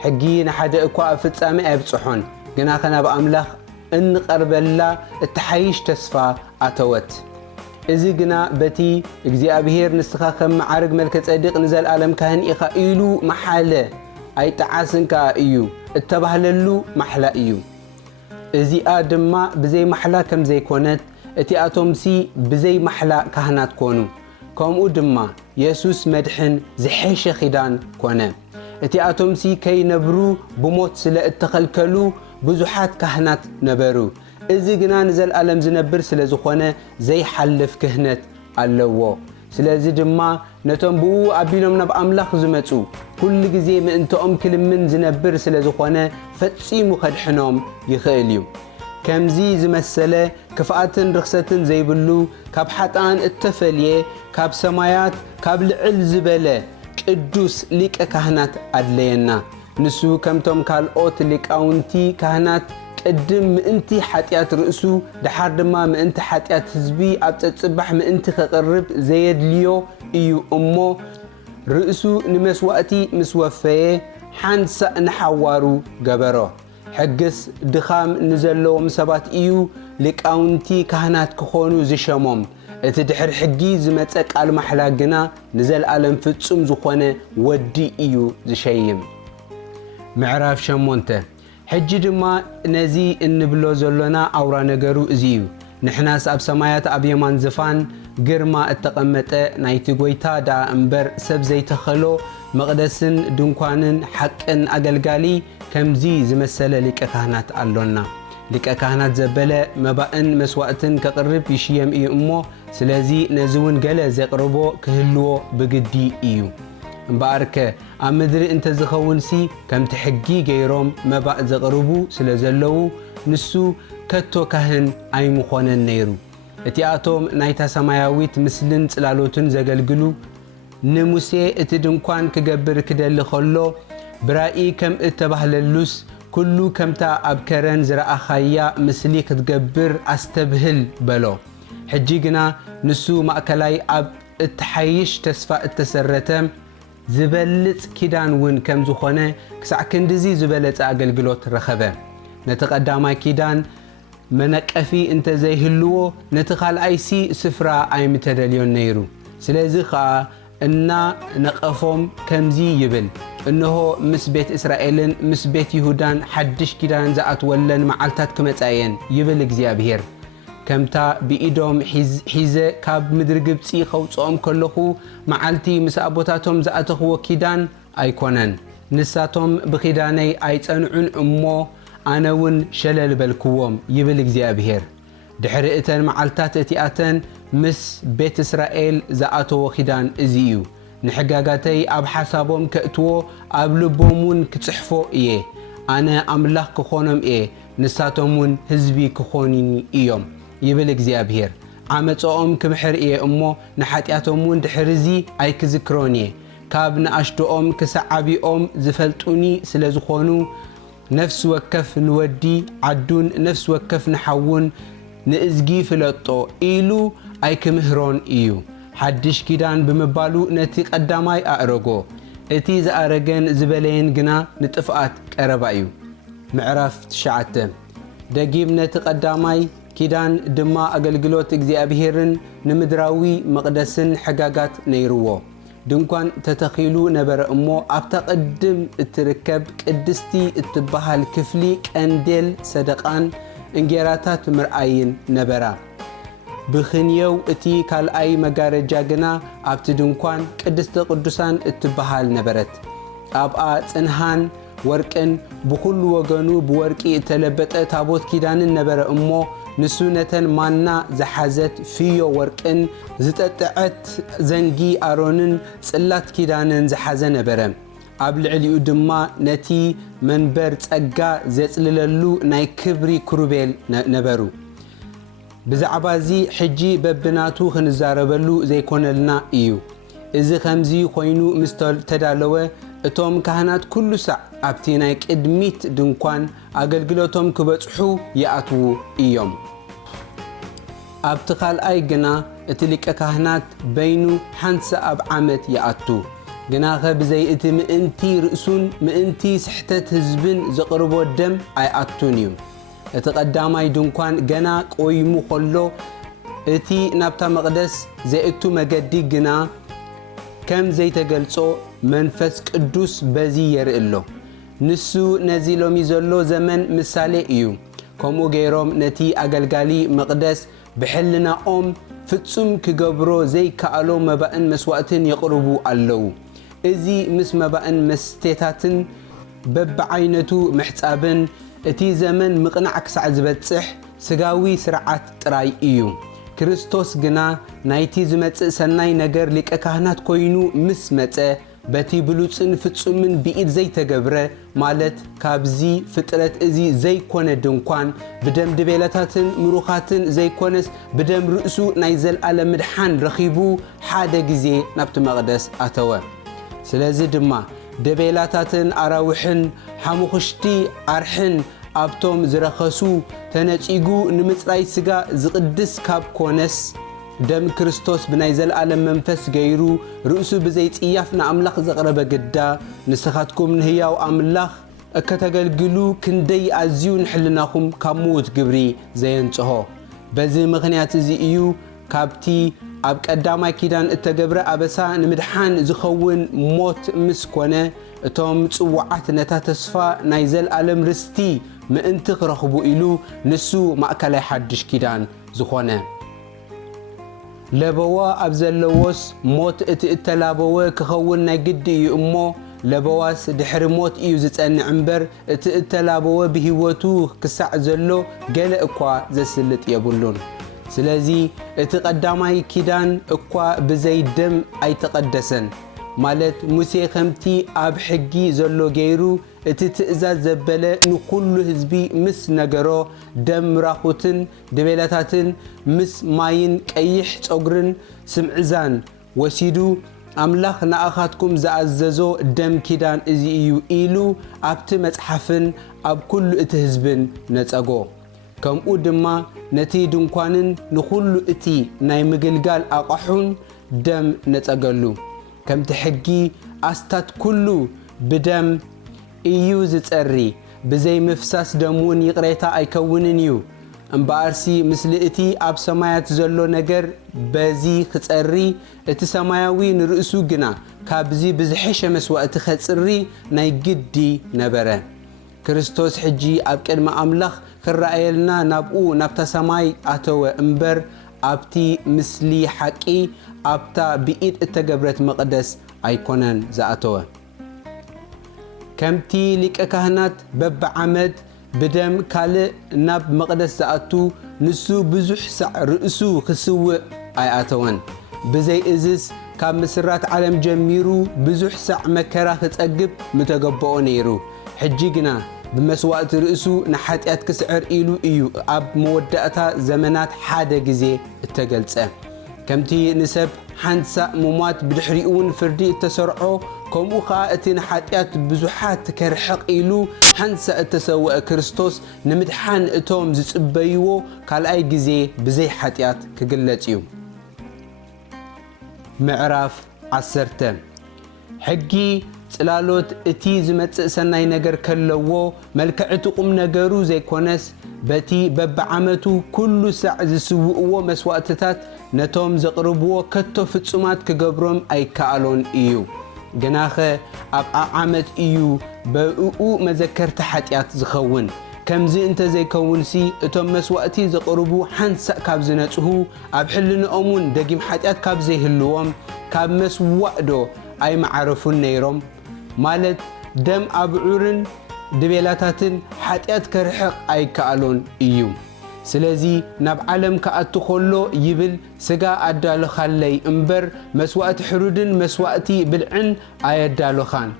ሕጊ ንሓደ እኳ ኣብ ፍጻሜ ኣይብጽሖን ግና ከናብ ኣምላኽ እንቐርበላ እተሓይሽ ተስፋ ኣተወት እዚ ግና በቲ እግዚኣብሔር ንስኻ ከም መዓርግ መልከ ጸዲቕ ንዘለዓለም ካህን ኢኻ ኢሉ መሓለ ኣይጠዓስንካ እዩ እተባህለሉ ማሕላ እዩ እዚኣ ድማ ብዘይ ማሕላ ከም ዘይኮነት እቲኣቶምሲ ብዘይ ማሕላ ካህናት ኮኑ ከምኡ ድማ ኢየሱስ መድሕን ዝሐሸ ኺዳን ኮነ እቲኣቶምሲ ከይነብሩ ብሞት ስለ እተኸልከሉ ብዙሓት ካህናት ነበሩ እዚ ግና ንዘለዓለም ዝነብር ስለ ዝኾነ ዘይሓልፍ ክህነት ኣለዎ ስለዚ ድማ ነቶም ብኡ ኣቢሎም ናብ ኣምላኽ ዝመፁ ኩሉ ግዜ ምእንተኦም ክልምን ዝነብር ስለ ዝኾነ ፈጺሙ ከድሕኖም ይኽእል እዩ ከምዚ ዝመሰለ ክፍኣትን ርክሰትን ዘይብሉ ካብ ሓጣን እተፈልየ ካብ ሰማያት ካብ ልዕል ዝበለ ቅዱስ ሊቀ ካህናት ኣድለየና ንሱ ከምቶም ካልኦት ሊቃውንቲ ካህናት ቅድም ምእንቲ ሓጢኣት ርእሱ ድሓር ድማ ምእንቲ ሓጢኣት ህዝቢ ኣብ ፀጽባሕ ምእንቲ ከቕርብ ዘየድልዮ እዩ እሞ ርእሱ ንመስዋእቲ ምስ ወፈየ ሓንሳእ ንሓዋሩ ገበሮ ሕግስ ድኻም ንዘለዎም ሰባት እዩ ሊቃውንቲ ካህናት ክኾኑ ዝሸሞም እቲ ድሕሪ ሕጊ ዝመፀ ቃል ማሕላ ግና ንዘለዓለም ፍጹም ዝኾነ ወዲ እዩ ዝሸይም ምዕራፍ 8 ሕጂ ድማ ነዚ እንብሎ ዘሎና ኣውራ ነገሩ እዚ እዩ ንሕናስ ኣብ ሰማያት ኣብ የማን ዝፋን ግርማ እተቐመጠ ናይቲ ጎይታ ዳ እምበር ሰብ ዘይተኸሎ መቕደስን ድንኳንን ሓቅን ኣገልጋሊ ከምዚ ዝመሰለ ሊቀ ካህናት ኣሎና ሊቀ ካህናት ዘበለ መባእን መስዋእትን ከቕርብ ይሽየም እዩ እሞ ስለዚ ነዚ እውን ገለ ዘቕርቦ ክህልዎ ብግዲ እዩ እምበኣርከ ኣብ ምድሪ እንተዝኸውንሲ ከምቲ ሕጊ ገይሮም መባእ ዘቕርቡ ስለ ዘለዉ ንሱ ከቶ ካህን ኣይምኾነን ነይሩ እቲኣቶም ናይታ ሰማያዊት ምስልን ጽላሎትን ዘገልግሉ ንሙሴ እቲ ድንኳን ክገብር ክደሊ ከሎ ብራኢ ከም እተባህለሉስ ኩሉ ከምታ ኣብ ከረን ዝረኣኻያ ምስሊ ክትገብር ኣስተብህል በሎ ሕጂ ግና ንሱ ማእከላይ ኣብ እትሓይሽ ተስፋ እተሰረተ ዝበልጽ ኪዳን ውን ከም ዝኾነ ክሳዕ ክንድዚ ዝበለጸ ኣገልግሎት ረኸበ። ነቲ ቀዳማይ ኪዳን መነቀፊ እንተ ዘይህልዎ ነቲ ካልኣይሲ ስፍራ ኣይምተደልዮን ነይሩ። ስለዚ ከዓ እና ነቐፎም ከምዚ ይብል እንሆ ምስ ቤት እስራኤልን ምስ ቤት ይሁዳን ሓድሽ ኪዳን ዝኣትወለን መዓልታት ክመጻየን ይብል እግዚኣብሔር። ከምታ ብኢዶም ሒዘ ካብ ምድሪ ግብፂ ከውፅኦም ከለኹ መዓልቲ ምስ ኣቦታቶም ዝኣተኽዎ ኪዳን ኣይኮነን። ንሳቶም ብኺዳነይ ኣይጸንዑን እሞ ኣነ ውን ሸለል በልክዎም ይብል እግዚኣብሔር። ድሕሪ እተን መዓልታት እቲኣተን ምስ ቤት እስራኤል ዝኣተዎ ኪዳን እዚ እዩ። ንሕጋጋተይ ኣብ ሓሳቦም ከእትዎ ኣብ ልቦም ውን ክጽሕፎ እየ። ኣነ ኣምላኽ ክኾኖም እየ፣ ንሳቶም ውን ህዝቢ ክኾኑኒ እዮም ይብል እግዚኣብሔር። ዓመጾኦም ክምሕር እየ እሞ ንሓጢኣቶም ውን ድሕርዚ ኣይክዝክሮን እየ። ካብ ንኣሽዶኦም ክሳዕ ዓቢኦም ዝፈልጡኒ ስለ ዝኾኑ ነፍሲ ወከፍ ንወዲ ዓዱን ነፍሲ ወከፍ ንሓውን ንእዝጊ ፍለጦ ኢሉ ኣይክምህሮን እዩ። ሓድሽ ኪዳን ብምባሉ ነቲ ቀዳማይ ኣእረጎ፣ እቲ ዝኣረገን ዝበለየን ግና ንጥፍኣት ቀረባ እዩ። ምዕራፍ 9 ደጊም ነቲ ቀዳማይ ኪዳን ድማ ኣገልግሎት እግዚኣብሔርን ንምድራዊ መቕደስን ሕጋጋት ነይርዎ። ድንኳን ተተኺሉ ነበረ እሞ ኣብታ ቅድም እትርከብ ቅድስቲ እትበሃል ክፍሊ ቀንዴል ሰደቃን እንጌራታት ምርኣይን ነበራ። ብኽንየው እቲ ካልኣይ መጋረጃ ግና ኣብቲ ድንኳን ቅድስቲ ቅዱሳን እትበሃል ነበረት። ኣብኣ ጽንሃን ወርቅን ብኩሉ ወገኑ ብወርቂ እተለበጠ ታቦት ኪዳንን ነበረ እሞ ንሱ ነተን ማና ዝሓዘት ፍዮ ወርቅን ዝጠጥዐት ዘንጊ ኣሮንን ጽላት ኪዳንን ዝሓዘ ነበረ። ኣብ ልዕሊኡ ድማ ነቲ መንበር ጸጋ ዘጽልለሉ ናይ ክብሪ ክሩቤል ነበሩ። ብዛዕባ እዚ ሕጂ በብናቱ ክንዛረበሉ ዘይኮነልና እዩ። እዚ ከምዚ ኮይኑ ምስ ተዳለወ እቶም ካህናት ኩሉ ሳዕ ኣብቲ ናይ ቅድሚት ድንኳን ኣገልግሎቶም ክበጽሑ ይኣትዉ እዮም። ኣብቲ ካልኣይ ግና እቲ ሊቀ ካህናት በይኑ ሓንሳ ኣብ ዓመት ይኣቱ። ግናኸ ብዘይ እቲ ምእንቲ ርእሱን ምእንቲ ስሕተት ህዝብን ዘቕርቦ ደም ኣይኣቱን እዩ። እቲ ቀዳማይ ድንኳን ገና ቆይሙ ከሎ እቲ ናብታ መቕደስ ዘይእቱ መገዲ ግና ከም ዘይተገልጾ መንፈስ ቅዱስ በዚ የርኢ ኣሎ። ንሱ ነዚ ሎሚ ዘሎ ዘመን ምሳሌ እዩ። ከምኡ ገይሮም ነቲ ኣገልጋሊ መቕደስ ብሕልናኦም ፍጹም ክገብሮ ዘይከኣሎ መባእን መስዋዕትን የቕርቡ ኣለዉ። እዚ ምስ መባእን መስተታትን በብዓይነቱ ምሕጻብን እቲ ዘመን ምቕናዕ ክሳዕ ዝበጽሕ ስጋዊ ስርዓት ጥራይ እዩ። ክርስቶስ ግና ናይቲ ዝመጽእ ሰናይ ነገር ሊቀ ካህናት ኮይኑ ምስ መጸ በቲ ብሉጽን ፍጹምን ብኢድ ዘይተገብረ ማለት ካብዚ ፍጥረት እዚ ዘይኮነ ድንኳን ብደም ድቤላታትን ምሩኻትን ዘይኮነስ ብደም ርእሱ ናይ ዘለኣለም ምድሓን ረኺቡ ሓደ ግዜ ናብቲ መቕደስ ኣተወ። ስለዚ ድማ ደቤላታትን ኣራዊሕን ሓሙኽሽቲ ኣርሕን ኣብቶም ዝረኸሱ ተነጺጉ ንምጽራይ ስጋ ዝቕድስ ካብ ኮነስ ደም ክርስቶስ ብናይ ዘለኣለም መንፈስ ገይሩ ርእሱ ብዘይ ጽያፍ ንኣምላኽ ዘቕረበ ግዳ ንስኻትኩም ንህያው ኣምላኽ እከተገልግሉ ክንደይ ኣዝዩ ንሕልናኹም ካብ ምዉት ግብሪ ዘየንጽሖ። በዚ ምኽንያት እዚ እዩ ካብቲ ኣብ ቀዳማይ ኪዳን እተገብረ ኣበሳ ንምድሓን ዝኸውን ሞት ምስ ኮነ እቶም ጽዋዓት ነታ ተስፋ ናይ ዘለኣለም ርስቲ ምእንቲ ክረኽቡ ኢሉ ንሱ ማእከላይ ሓድሽ ኪዳን ዝኾነ። ለበዋ ኣብ ዘለዎስ ሞት እቲ እተላበወ ክኸውን ናይ ግዲ እዩ እሞ ለበዋስ ድሕሪ ሞት እዩ ዝጸንዕ እምበር እቲ እተላበወ ብሂወቱ ክሳዕ ዘሎ ገለ እኳ ዘስልጥ የብሉን። ስለዚ እቲ ቀዳማይ ኪዳን እኳ ብዘይ ደም ኣይተቐደሰን ማለት ሙሴ ከምቲ ኣብ ሕጊ ዘሎ ገይሩ እቲ ትእዛዝ ዘበለ ንኩሉ ህዝቢ ምስ ነገሮ ደም ምራኹትን ድቤላታትን ምስ ማይን ቀይሕ ጸጉርን ስምዕዛን ወሲዱ ኣምላኽ ንኣኻትኩም ዝኣዘዞ ደም ኪዳን እዚ እዩ ኢሉ ኣብቲ መጽሓፍን ኣብ ኩሉ እቲ ህዝብን ነጸጎ። ከምኡ ድማ ነቲ ድንኳንን ንኹሉ እቲ ናይ ምግልጋል ኣቕሑን ደም ነጸገሉ ከምቲ ሕጊ ኣስታት ኩሉ ብደም እዩ ዝጸሪ ብዘይ ምፍሳስ ደሙን ይቕሬታ ኣይከውንን እዩ እምበኣርሲ ምስሊ እቲ ኣብ ሰማያት ዘሎ ነገር በዚ ክጸሪ እቲ ሰማያዊ ንርእሱ ግና ካብዚ ብዝሕሸ መስዋዕቲ ኸጽሪ ናይ ግዲ ነበረ ክርስቶስ ሕጂ ኣብ ቅድሚ ኣምላኽ ክረኣየልና ናብኡ ናብታ ሰማይ ኣተወ እምበር ኣብቲ ምስሊ ሓቂ ኣብታ ብኢድ እተገብረት መቕደስ ኣይኮነን ዝኣተወ ከምቲ ሊቀ ካህናት በብዓመት ብደም ካልእ ናብ መቕደስ ዝኣቱ ንሱ ብዙሕ ሳዕ ርእሱ ክስውእ ኣይኣተወን ብዘይ እዝዝ ካብ ምስራት ዓለም ጀሚሩ ብዙሕ ሳዕ መከራ ክጸግብ ምተገበኦ ነይሩ ሕጂ ግና ብመስዋዕቲ ርእሱ ንሓጢኣት ክስዕር ኢሉ እዩ ኣብ መወዳእታ ዘመናት ሓደ ግዜ እተገልጸ ከምቲ ንሰብ ሓንሳእ ምሟት ብድሕሪኡን ፍርዲ እተሰርዖ ከምኡ ኸዓ እቲ ንሓጢኣት ብዙሓት ከርሕቕ ኢሉ ሓንሳእ እተሰውአ ክርስቶስ ንምድሓን እቶም ዝጽበይዎ ካልኣይ ግዜ ብዘይ ሓጢኣት ክግለጽ እዩ ምዕራፍ 10 ሕጊ ጽላሎት እቲ ዝመጽእ ሰናይ ነገር ከለዎ መልክዕቲ ቁም ነገሩ ዘይኮነስ በቲ በብዓመቱ ኩሉ ሳዕ ዝስውእዎ መስዋዕትታት ነቶም ዘቕርብዎ ከቶ ፍጹማት ክገብሮም ኣይከኣሎን እዩ ግናኸ ኣብ ዓመት እዩ በእኡ መዘከርቲ ሓጢኣት ዝኸውን ከምዚ እንተዘይከውንሲ እቶም መስዋዕቲ ዘቕርቡ ሓንሳእ ካብ ዝነጽሁ ኣብ ሕልንኦምን ደጊም ሓጢኣት ካብ ዘይህልዎም ካብ መስዋዕዶ ኣይመዓረፉን ነይሮም ማለት ደም ኣብዑርን ድቤላታትን ሓጢኣት ከርሕቕ ኣይከኣሎን እዩ ስለዚ ናብ ዓለም ከኣቱ ኸሎ ይብል ስጋ ኣዳሎኻለይ እምበር መስዋዕቲ ሕሩድን መስዋዕቲ ብልዕን ኣየዳሎኻን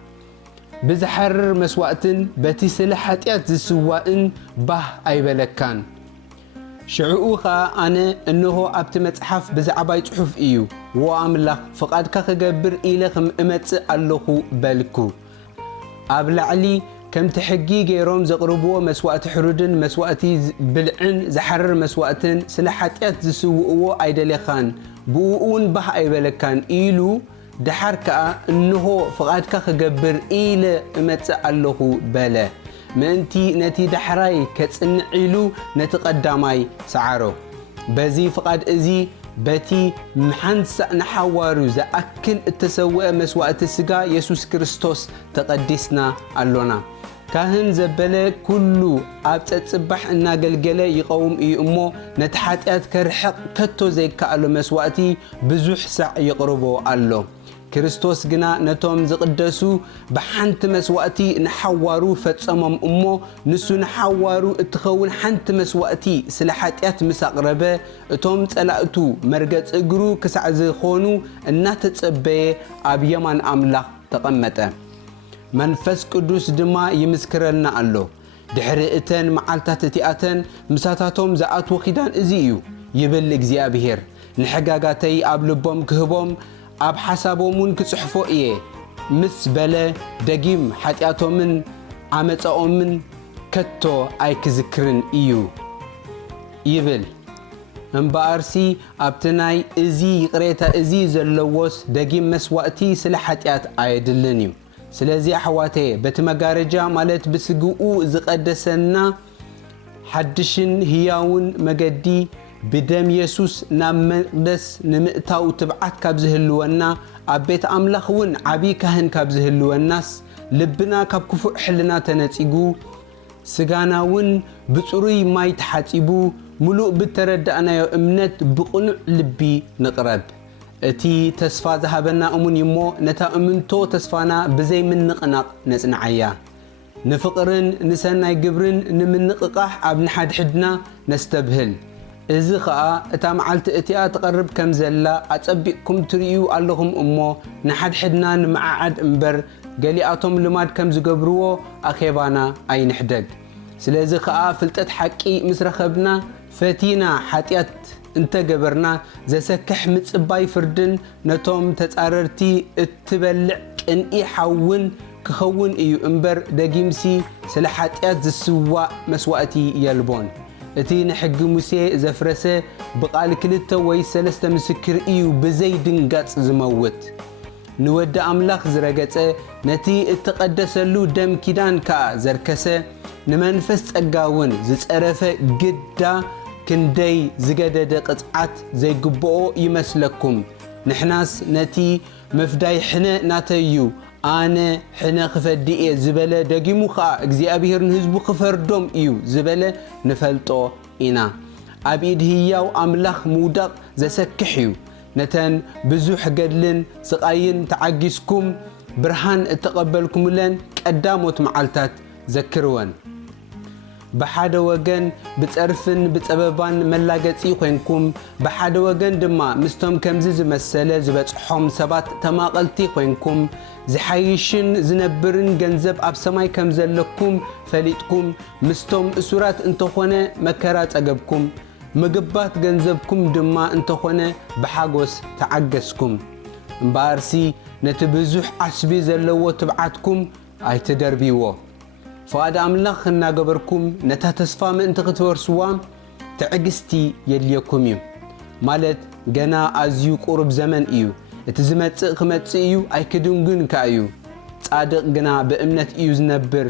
ብዝሐርር መስዋዕትን በቲ ስለ ሓጢኣት ዝስዋእን ባህ ኣይበለካን ሽዑኡ ኸዓ ኣነ እንሆ ኣብቲ መጽሓፍ ብዛዕባይ ጽሑፍ እዩ ወኣምላኽ ፍቓድካ ክገብር ኢለ እመጽእ ኣለኹ በልኩ ኣብ ላዕሊ ከምቲ ሕጊ ገይሮም ዘቕርብዎ መስዋዕቲ ሕሩድን መስዋዕቲ ብልዕን ዝሐርር መስዋዕትን ስለ ሓጢኣት ዝስውእዎ ኣይደለኻን ብኡውን ባህ ኣይበለካን ኢሉ ድሓር ከዓ እንሆ ፍቓድካ ክገብር ኢለ እመጽእ ኣለኹ በለ ምእንቲ ነቲ ዳሕራይ ከጽንዕ ኢሉ ነቲ ቀዳማይ ሰዓሮ በዚ ፍቓድ እዚ በቲ ሓንሳእ ንሓዋሩ ዝኣክል እተሰውአ መስዋዕቲ ስጋ ኢየሱስ ክርስቶስ ተቐዲስና ኣሎና ካህን ዘበለ ኩሉ ኣብ ጸጽባሕ እናገልገለ ይቐውም እዩ እሞ ነቲ ሓጢኣት ከርሕቕ ከቶ ዘይከኣሎ መስዋዕቲ ብዙሕ ሳዕ ይቕርቦ ኣሎ ክርስቶስ ግና ነቶም ዝቕደሱ ብሓንቲ መስዋዕቲ ንሓዋሩ ፈጸሞም እሞ ንሱ ንሓዋሩ እትኸውን ሓንቲ መስዋዕቲ ስለ ሓጢኣት ምስ ኣቕረበ እቶም ጸላእቱ መርገጽ እግሩ ክሳዕ ዝኾኑ እናተጸበየ ኣብ የማን ኣምላኽ ተቐመጠ መንፈስ ቅዱስ ድማ ይምስክረልና ኣሎ ድሕሪ እተን መዓልታት እቲኣተን ምሳታቶም ዝኣትዎ ኺዳን እዚ እዩ ይብል እግዚኣብሔር ንሕጋጋተይ ኣብ ልቦም ክህቦም ኣብ ሓሳቦምን ክጽሕፎ እየ ምስ በለ ደጊም ሓጢኣቶምን ዓመፃኦምን ከቶ ኣይክዝክርን እዩ ይብል እምበኣርሲ ኣብቲ ናይ እዚ ይቕሬታ እዚ ዘለዎስ ደጊም መስዋዕቲ ስለ ሓጢኣት ኣየድልን እዩ ስለዚ ኣሕዋተየ በቲ መጋረጃ ማለት ብስግኡ ዝቐደሰና ሓድሽን ህያውን መገዲ بدم يسوس نام مقدس نمئتاو تبعات كابزهلونا أبيت أملاخون عبي كهن كابزهلوناس لبنا كاب كفؤ حلنا تنتيجو سجاناون بصوري ما يتحاتيبو ملوء بالترد أنا يؤمنت بقنع لبي نقرب تي تصفى ذهبنا أمون يمو نتا أمنتو تصفانا بزي من نقنق نسنعيا نفقرن نسنا يجبرن نمن نقاح ابن حد حدنا نستبهل إذا خاء تامعلت اتيا تقرب كم زلا أتبئكم تريو اللهم أمو نحد حدنا نمعاد امبر قالي أتوم لماد كم زقبروه أخيبانا أي نحدد سلازي خاء فلتت حكي مسرخبنا فتينا حتيات انت قبرنا زي سكح متصباي فردن نتوم تتقررتي اتبلع ان اي حاون كخون ايو امبر داقيمسي سلحاتيات زي السواء مسواتي يالبون እቲ ንሕጊ ሙሴ ዘፍረሰ ብቓል 2 ወይ 3 ምስክር እዩ ብዘይ ድንጋጽ ዝመውት ንወዲ ኣምላኽ ዝረገጸ ነቲ እትቐደሰሉ ደም ኪዳን ከዓ ዘርከሰ ንመንፈስ ጸጋውን ዝጸረፈ ግዳ ክንደይ ዝገደደ ቅጽዓት ዘይግብኦ ይመስለኩም ንሕናስ ነቲ መፍዳይ ሕነ ናተዩ ኣነ ሕነ ክፈዲእ ዝበለ ደጊሙ ከዓ እግዚኣብሔር ንህዝቡ ክፈርዶም እዩ ዝበለ ንፈልጦ ኢና ኣብ ኢድ ህያው ኣምላኽ ምውዳቕ ዘሰክሕ እዩ ነተን ብዙሕ ገድልን ስቓይን ተዓጊስኩም ብርሃን እተቐበልኩምለን ቀዳሞት መዓልታት ዘክርወን بحد وجن بتصرفن بتصببان ملاقتي خوينكم بحد وجن دما مستم كمزز مسألة زبطحهم سبات تماقلتي خوينكم زحيشن زنبرن جنزب أبسماي كمزلكم فليتكم مستم سورات انتخونه مكرات أجبكم مجبات جنزبكم دما انتخونه بحاجوس تعجزكم بارسي نتبزح عسبي زلوا تبعتكم أي تدربيوه فؤاد أملاخ ناقبركم نتا تصفى من انت قتورسوا تعجستي يليكم يو مالت جنا أزيو قرب زمن إيو اتزمت خمت إيو أي كدونجن كأيو تصادق جنا بأمنة إيو زنبر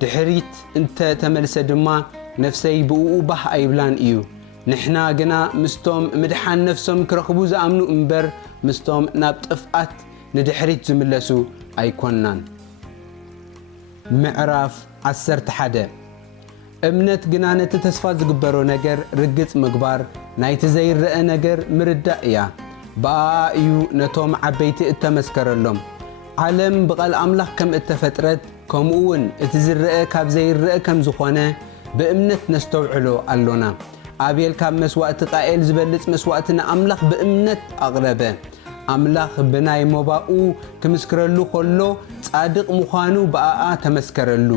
دحريت انت تملس دما نفسي بوقوبه أي بلان إيو نحنا جنا مستوم مدحان نفسهم كرخبو زامنو انبر مستوم نابت أفقات ندحريت زملسو أي كونان معراف 11 እምነት ግና ነቲ ተስፋ ዝግበሮ ነገር ርግጽ ምግባር ናይቲ ዘይረአ ነገር ምርዳእ እያ ባእዩ ነቶም ዓበይቲ እተመስከረሎም ዓለም ብቓል ኣምላኽ ከም እተፈጥረት ከምኡውን እቲ ዝረአ ካብ ዘይረአ ከም ዝኾነ ብእምነት ነስተውዕሎ ኣሎና ኣቤል ካብ መስዋዕቲ ቃኤል ዝበልጽ መስዋዕቲ ንኣምላኽ ብእምነት ኣቕረበ ኣምላኽ ብናይ ሞባኡ ክምስክረሉ ከሎ ጻድቕ ምዃኑ በኣኣ ተመስከረሉ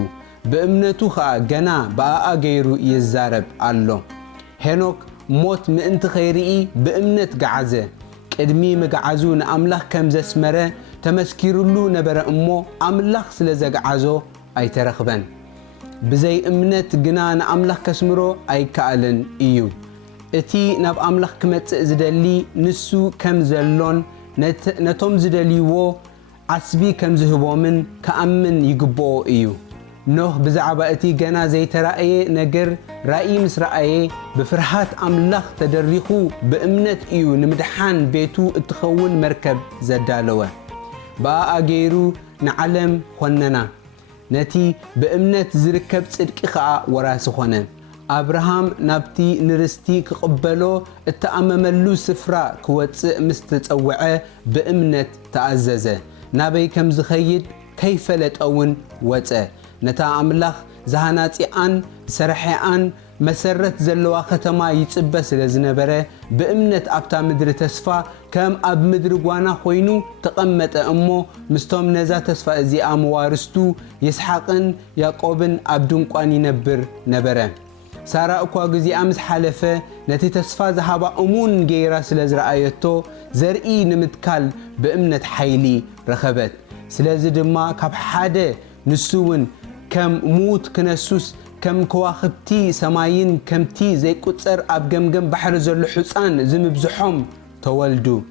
በእምነቱ ከዓ ገና በኣኣ ገይሩ ይዛረብ ኣሎ ሄኖክ ሞት ምእንቲ ኸይርኢ በእምነት ገዓዘ ቅድሚ መግዓዙ ንኣምላኽ ከም ዘስመረ ተመስኪሩሉ ነበረ እሞ ኣምላኽ ስለ ዘግዓዞ ኣይተረኽበን ብዘይ እምነት ግና ንኣምላኽ ከስምሮ ኣይከኣልን እዩ እቲ ናብ ኣምላኽ ክመጽእ ዝደሊ ንሱ ከም ዘሎን ነቶም ዝደልይዎ ዓስቢ ከም ዝህቦምን ከኣምን ይግብኦ እዩ ኖህ ብዛዕባ እቲ ገና ዘይተራእየ ነገር ራእይ ምስ ረአየ ብፍርሃት ኣምላኽ ተደሪኹ ብእምነት እዩ ንምድሓን ቤቱ እትኸውን መርከብ ዘዳለወ በኣኣ ገይሩ ንዓለም ኾነና ነቲ ብእምነት ዝርከብ ጽድቂ ከዓ ወራሲ ኾነ أبراهام نبتي نرستي كقبلو التأمملو سفرة كواتس مستتوعة بإمنة تأززة نبي كم زخيد كيف لتأون واتس نتا أملاخ زهاناتي أن سرحي أن مسرت زلوا ختما يتسبس لزنبرة بإمنة أبتا مدر تسفى كم أب مدر قوانا خوينو تقمت أمو مستوم نزا تسفى زي أموارستو يسحقن ياقوبن أبدون قواني نبرة سارا أكوا جزي أمس حلفة نتي تسفى ذهب أمون جيرا سلازرآيتو زرقي نمتكال بإمنة حيلي رخبت سلازد ما كاب حدا نسون كم موت كنسوس كم كواخبتي سماين كم تي زي كتسر أب جم بحر زر الحسان زم بزحوم تولدو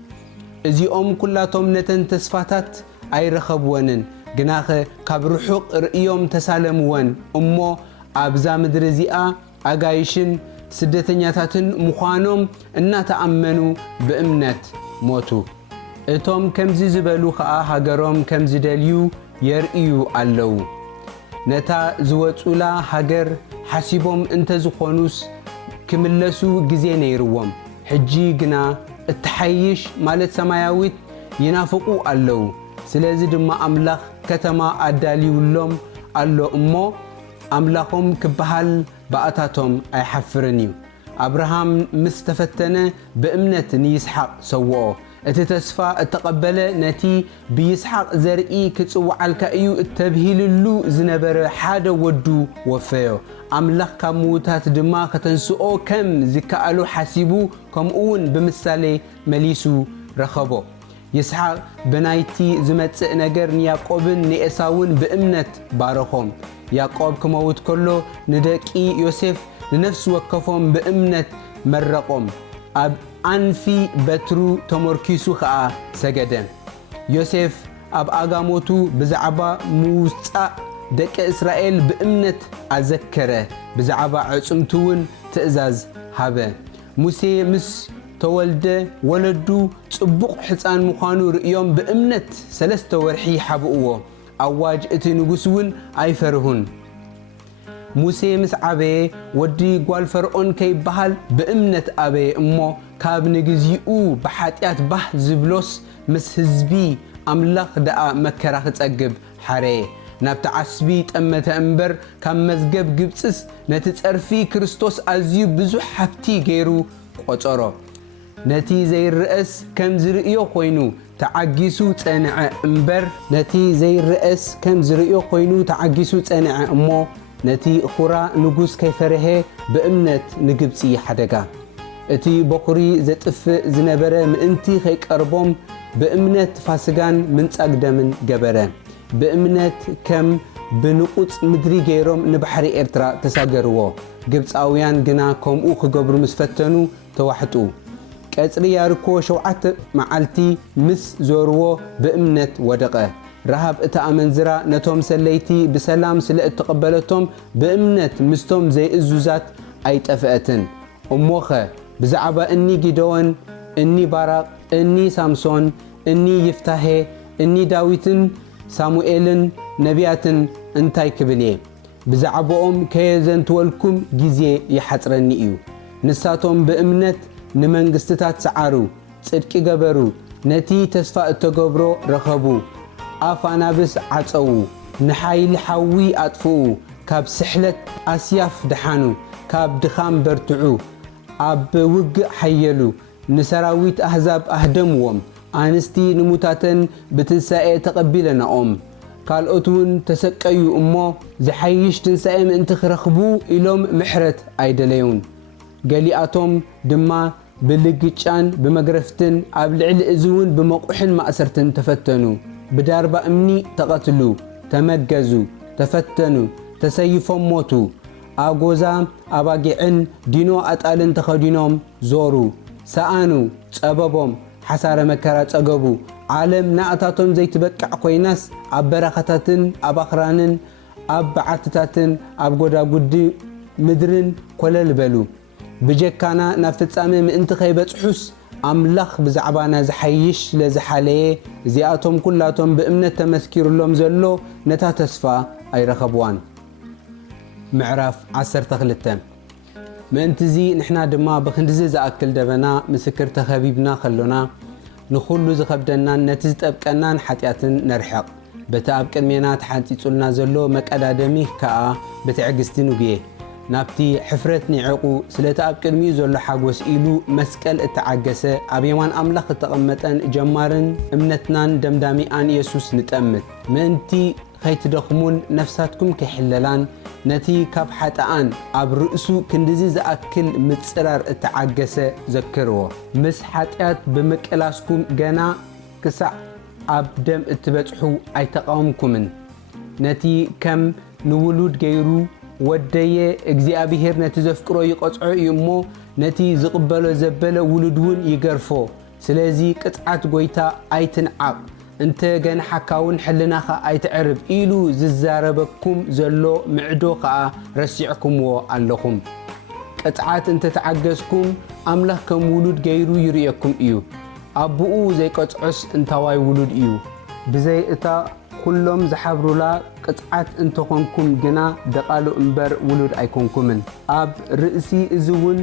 إزي كلاتهم نتن تسفاتات أي رخبوانن جناخ كاب رحوق رئيهم تسالموان أمو أبزا مدرزيئة أجايشن سدتنياتن مخانم إن تأمنوا بإمنة موتو إتوم كم زبالو خا هجرهم كم زدليو يرئيو اللو نتا زوتولا هجر حسيبهم انت زخونوس كملسو جزين يروم حجي جنا التحيش مالت سماياويت ينافقو اللو سلازد ما أملاخ كتما أداليو اللوم اللو أمو أملاخهم كبهال بأتاتهم أي حفرنيو أبراهام مستفتنا بإمنة يسحق سواه اتتسفى التقبل نتي بيسحق زرقي كتسوع الكأيو التبهيل اللو زنبر حدا ودو وفيو أملاخ كموتات دما كتنسؤو كم زكالو حسيبو كم اون بمثالي مليسو رخبو يسحق بنايتي زمتسئ نجر ياقوبن نئساون بإمنة بارخوم ياقوب كموت كله ندكي يوسف ንነፍሲ ወከፎም ብእምነት መረቆም ኣብ ኣንፊ በትሩ ተመርኪሱ ከዓ ሰገደ ዮሴፍ ኣብ ኣጋሞቱ ብዛዕባ ምውፃእ ደቂ እስራኤል ብእምነት ኣዘከረ ብዛዕባ ዕፅምቱ እውን ትእዛዝ ሃበ ሙሴ ምስ ተወልደ ወለዱ ጽቡቕ ሕፃን ምዃኑ ርእዮም ብእምነት 3 ወርሒ ሓብእዎ ኣዋጅ እቲ ንጉስ እውን ኣይፈርሁን ሙሴ ምስ ዓበየ ወዲ ጓል ፈርዖን ከይበሃል ብእምነት ኣበየ እሞ ካብ ንግዚኡ ብሓጢኣት ባህ ዝብሎስ ምስ ህዝቢ ኣምላኽ ደኣ መከራ ክጸግብ ሓረየ ናብቲ ዓስቢ ጠመተ እምበር ካብ መዝገብ ግብፅስ ነቲ ጸርፊ ክርስቶስ ኣዝዩ ብዙሕ ሃብቲ ገይሩ ቆጸሮ ነቲ ዘይርአስ ከም ዝርእዮ ኮይኑ ተዓጊሱ ጸንዐ እምበር ነቲ ዘይርአስ ከም ዝርእዮ ኮይኑ ተዓጊሱ ጸንዐ እሞ ነቲ ኹራ ንጉስ ከይፈርሄ ብእምነት ንግብፂ ሓደጋ እቲ በኹሪ ዘጥፍእ ዝነበረ ምእንቲ ከይቀርቦም ብእምነት ፋስጋን ምንጻግ ደምን ገበረ ብእምነት ከም ብንቁፅ ምድሪ ገይሮም ንባሕሪ ኤርትራ ተሳገርዎ ግብፃውያን ግና ከምኡ ክገብሩ ምስ ፈተኑ ተዋሕጡ ቀጽሪ ያርኮ 7 መዓልቲ ምስ ዞርዎ ብእምነት ወደቀ ረሃብ እታ ኣመንዝራ ነቶም ሰለይቲ ብሰላም ስለ እተቐበለቶም ብእምነት ምስቶም ዘይእዙዛት ኣይጠፍአትን እሞኸ ብዛዕባ እኒ ጊደዎን እኒ ባራቕ እኒ ሳምሶን እኒ ይፍታሄ እኒ ዳዊትን ሳሙኤልን ነቢያትን እንታይ ክብል እየ ብዛዕባኦም ከየዘንትወልኩም ጊዜ ይሓፅረኒ እዩ ንሳቶም ብእምነት ንመንግስትታት ሰዓሩ ጽድቂ ገበሩ ነቲ ተስፋ እተገብሮ ረኸቡ ኣፍ ኣናብስ ዓፀዉ ንሓይሊ ሓዊ ኣጥፍኡ ካብ ስሕለት ኣስያፍ ድሓኑ ካብ ድኻም በርትዑ ኣብ ውግእ ሓየሉ ንሰራዊት ኣሕዛብ ኣህደምዎም ኣንስቲ ንሙታተን ብትንሳኤ ተቐቢለናኦም ካልኦት እውን ተሰቀዩ እሞ ዝሓይሽ ትንሳኤ ምእንቲ ክረኽቡ ኢሎም ምሕረት ኣይደለዩን ገሊኣቶም ድማ ብልግጫን ብመግረፍትን ኣብ ልዕሊ እዝውን ብመቁሕን ማእሰርትን ተፈተኑ ብዳርባ እምኒ ተቐትሉ ተመገዙ ተፈተኑ ተሰይፎም ሞቱ ኣጎዛ ኣባጊዕን ዲኖ ኣጣልን ተኸዲኖም ዞሩ ሰኣኑ ጸበቦም ሓሳረ መከራ ጸገቡ ዓለም ናእታቶም ዘይትበቃዕ ኮይናስ ኣብ በረኸታትን ኣብ ኣኽራንን ኣብ በዓትታትን ኣብ ጎዳጉዲ ምድርን ኮለል በሉ ብጀካና ናብ ፍጻሜ ምእንቲ ከይበጽሑስ ኣምላኽ ብዛዕባና ዝሓይሽ ስለዝሓለየ እዚኣቶም ኩላቶም ብእምነት ተመስኪሩሎም ዘሎ ነታ ተስፋ ኣይረኸብዋን ምዕራፍ 12 ምእንትዚ ንሕና ድማ ብክንድዚ ዝኣክል ደበና ምስክር ተኸቢብና ከሎና ንኹሉ ዝኸብደናን ነቲ ዝጠብቀናን ሓጢኣትን ነርሕቕ በቲ ኣብ ቅድሜና ተሓንፂጹልና ዘሎ መቀዳደሚ ከዓ ብትዕግስቲ ንጉየ ናብቲ ሕፍረት ኒዕቑ ስለቲ ኣብ ቅድሚኡ ዘሎ ሓጎስ ኢሉ መስቀል እተዓገሰ ኣብ የማን ኣምላኽ እተቐመጠን ጀማርን እምነትናን ደምዳሚኣን ኢየሱስ ንጠምት ምእንቲ ከይትደኽሙን ነፍሳትኩም ከይሕለላን ነቲ ካብ ሓጣኣን ኣብ ርእሱ ክንድዚ ዝኣክል ምጽራር እተዓገሰ ዘክርዎ ምስ ሓጢኣት ብምቅላስኩም ገና ክሳዕ ኣብ ደም እትበጽሑ ኣይተቃወምኩምን ነቲ ከም ንውሉድ ገይሩ ወደየ እግዚአብሔር ነቲ ዘፍቅሮ ይቆጽዖ እዩ እሞ ነቲ ዝቕበሎ ዘበለ ውሉድ እውን ይገርፎ ስለዚ ቅጥዓት ጎይታ ኣይትንዓቕ እንተ ገንሓካውን ሕልናኻ ኣይትዕርብ ኢሉ ዝዛረበኩም ዘሎ ምዕዶ ከዓ ረሲዕኩምዎ ኣለኹም ቅጥዓት እንተ ተዓገዝኩም ኣምላኽ ከም ውሉድ ገይሩ ይርእየኩም እዩ ኣቦኡ ዘይቆጽዖስ እንታዋይ ውሉድ እዩ ብዘይ እታ ኩሎም ዝሓብሩላ ቅጥዓት እንተኾንኩም ግና ደቓሉ እምበር ውሉድ ኣይኮንኩምን ኣብ ርእሲ እዝውን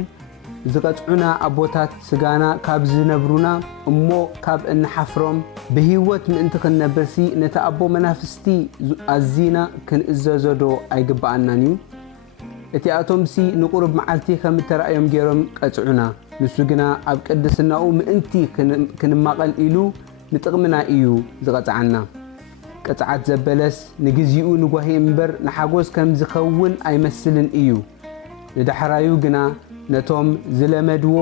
ዝቐጽዑና ኣቦታት ስጋና ካብ ዝነብሩና እሞ ካብ እንሓፍሮም ብህይወት ምእንቲ ክንነብርሲ ነቲ ኣቦ መናፍስቲ ኣዚና ክንእዘዘዶ ኣይግባኣናን እዩ እቲኣቶምሲ ንቁርብ መዓልቲ ከም እተረኣዮም ገይሮም ቀጽዑና ንሱ ግና ኣብ ቅድስናኡ ምእንቲ ክንማቐል ኢሉ ንጥቕምና እዩ ዝቐጽዓና ቅጥዓት ዘበለስ ንግዚኡ ንጓሂ እምበር ንሓጎስ ከም ዝኸውን ኣይመስልን እዩ ንዳሕራዩ ግና ነቶም ዝለመድዎ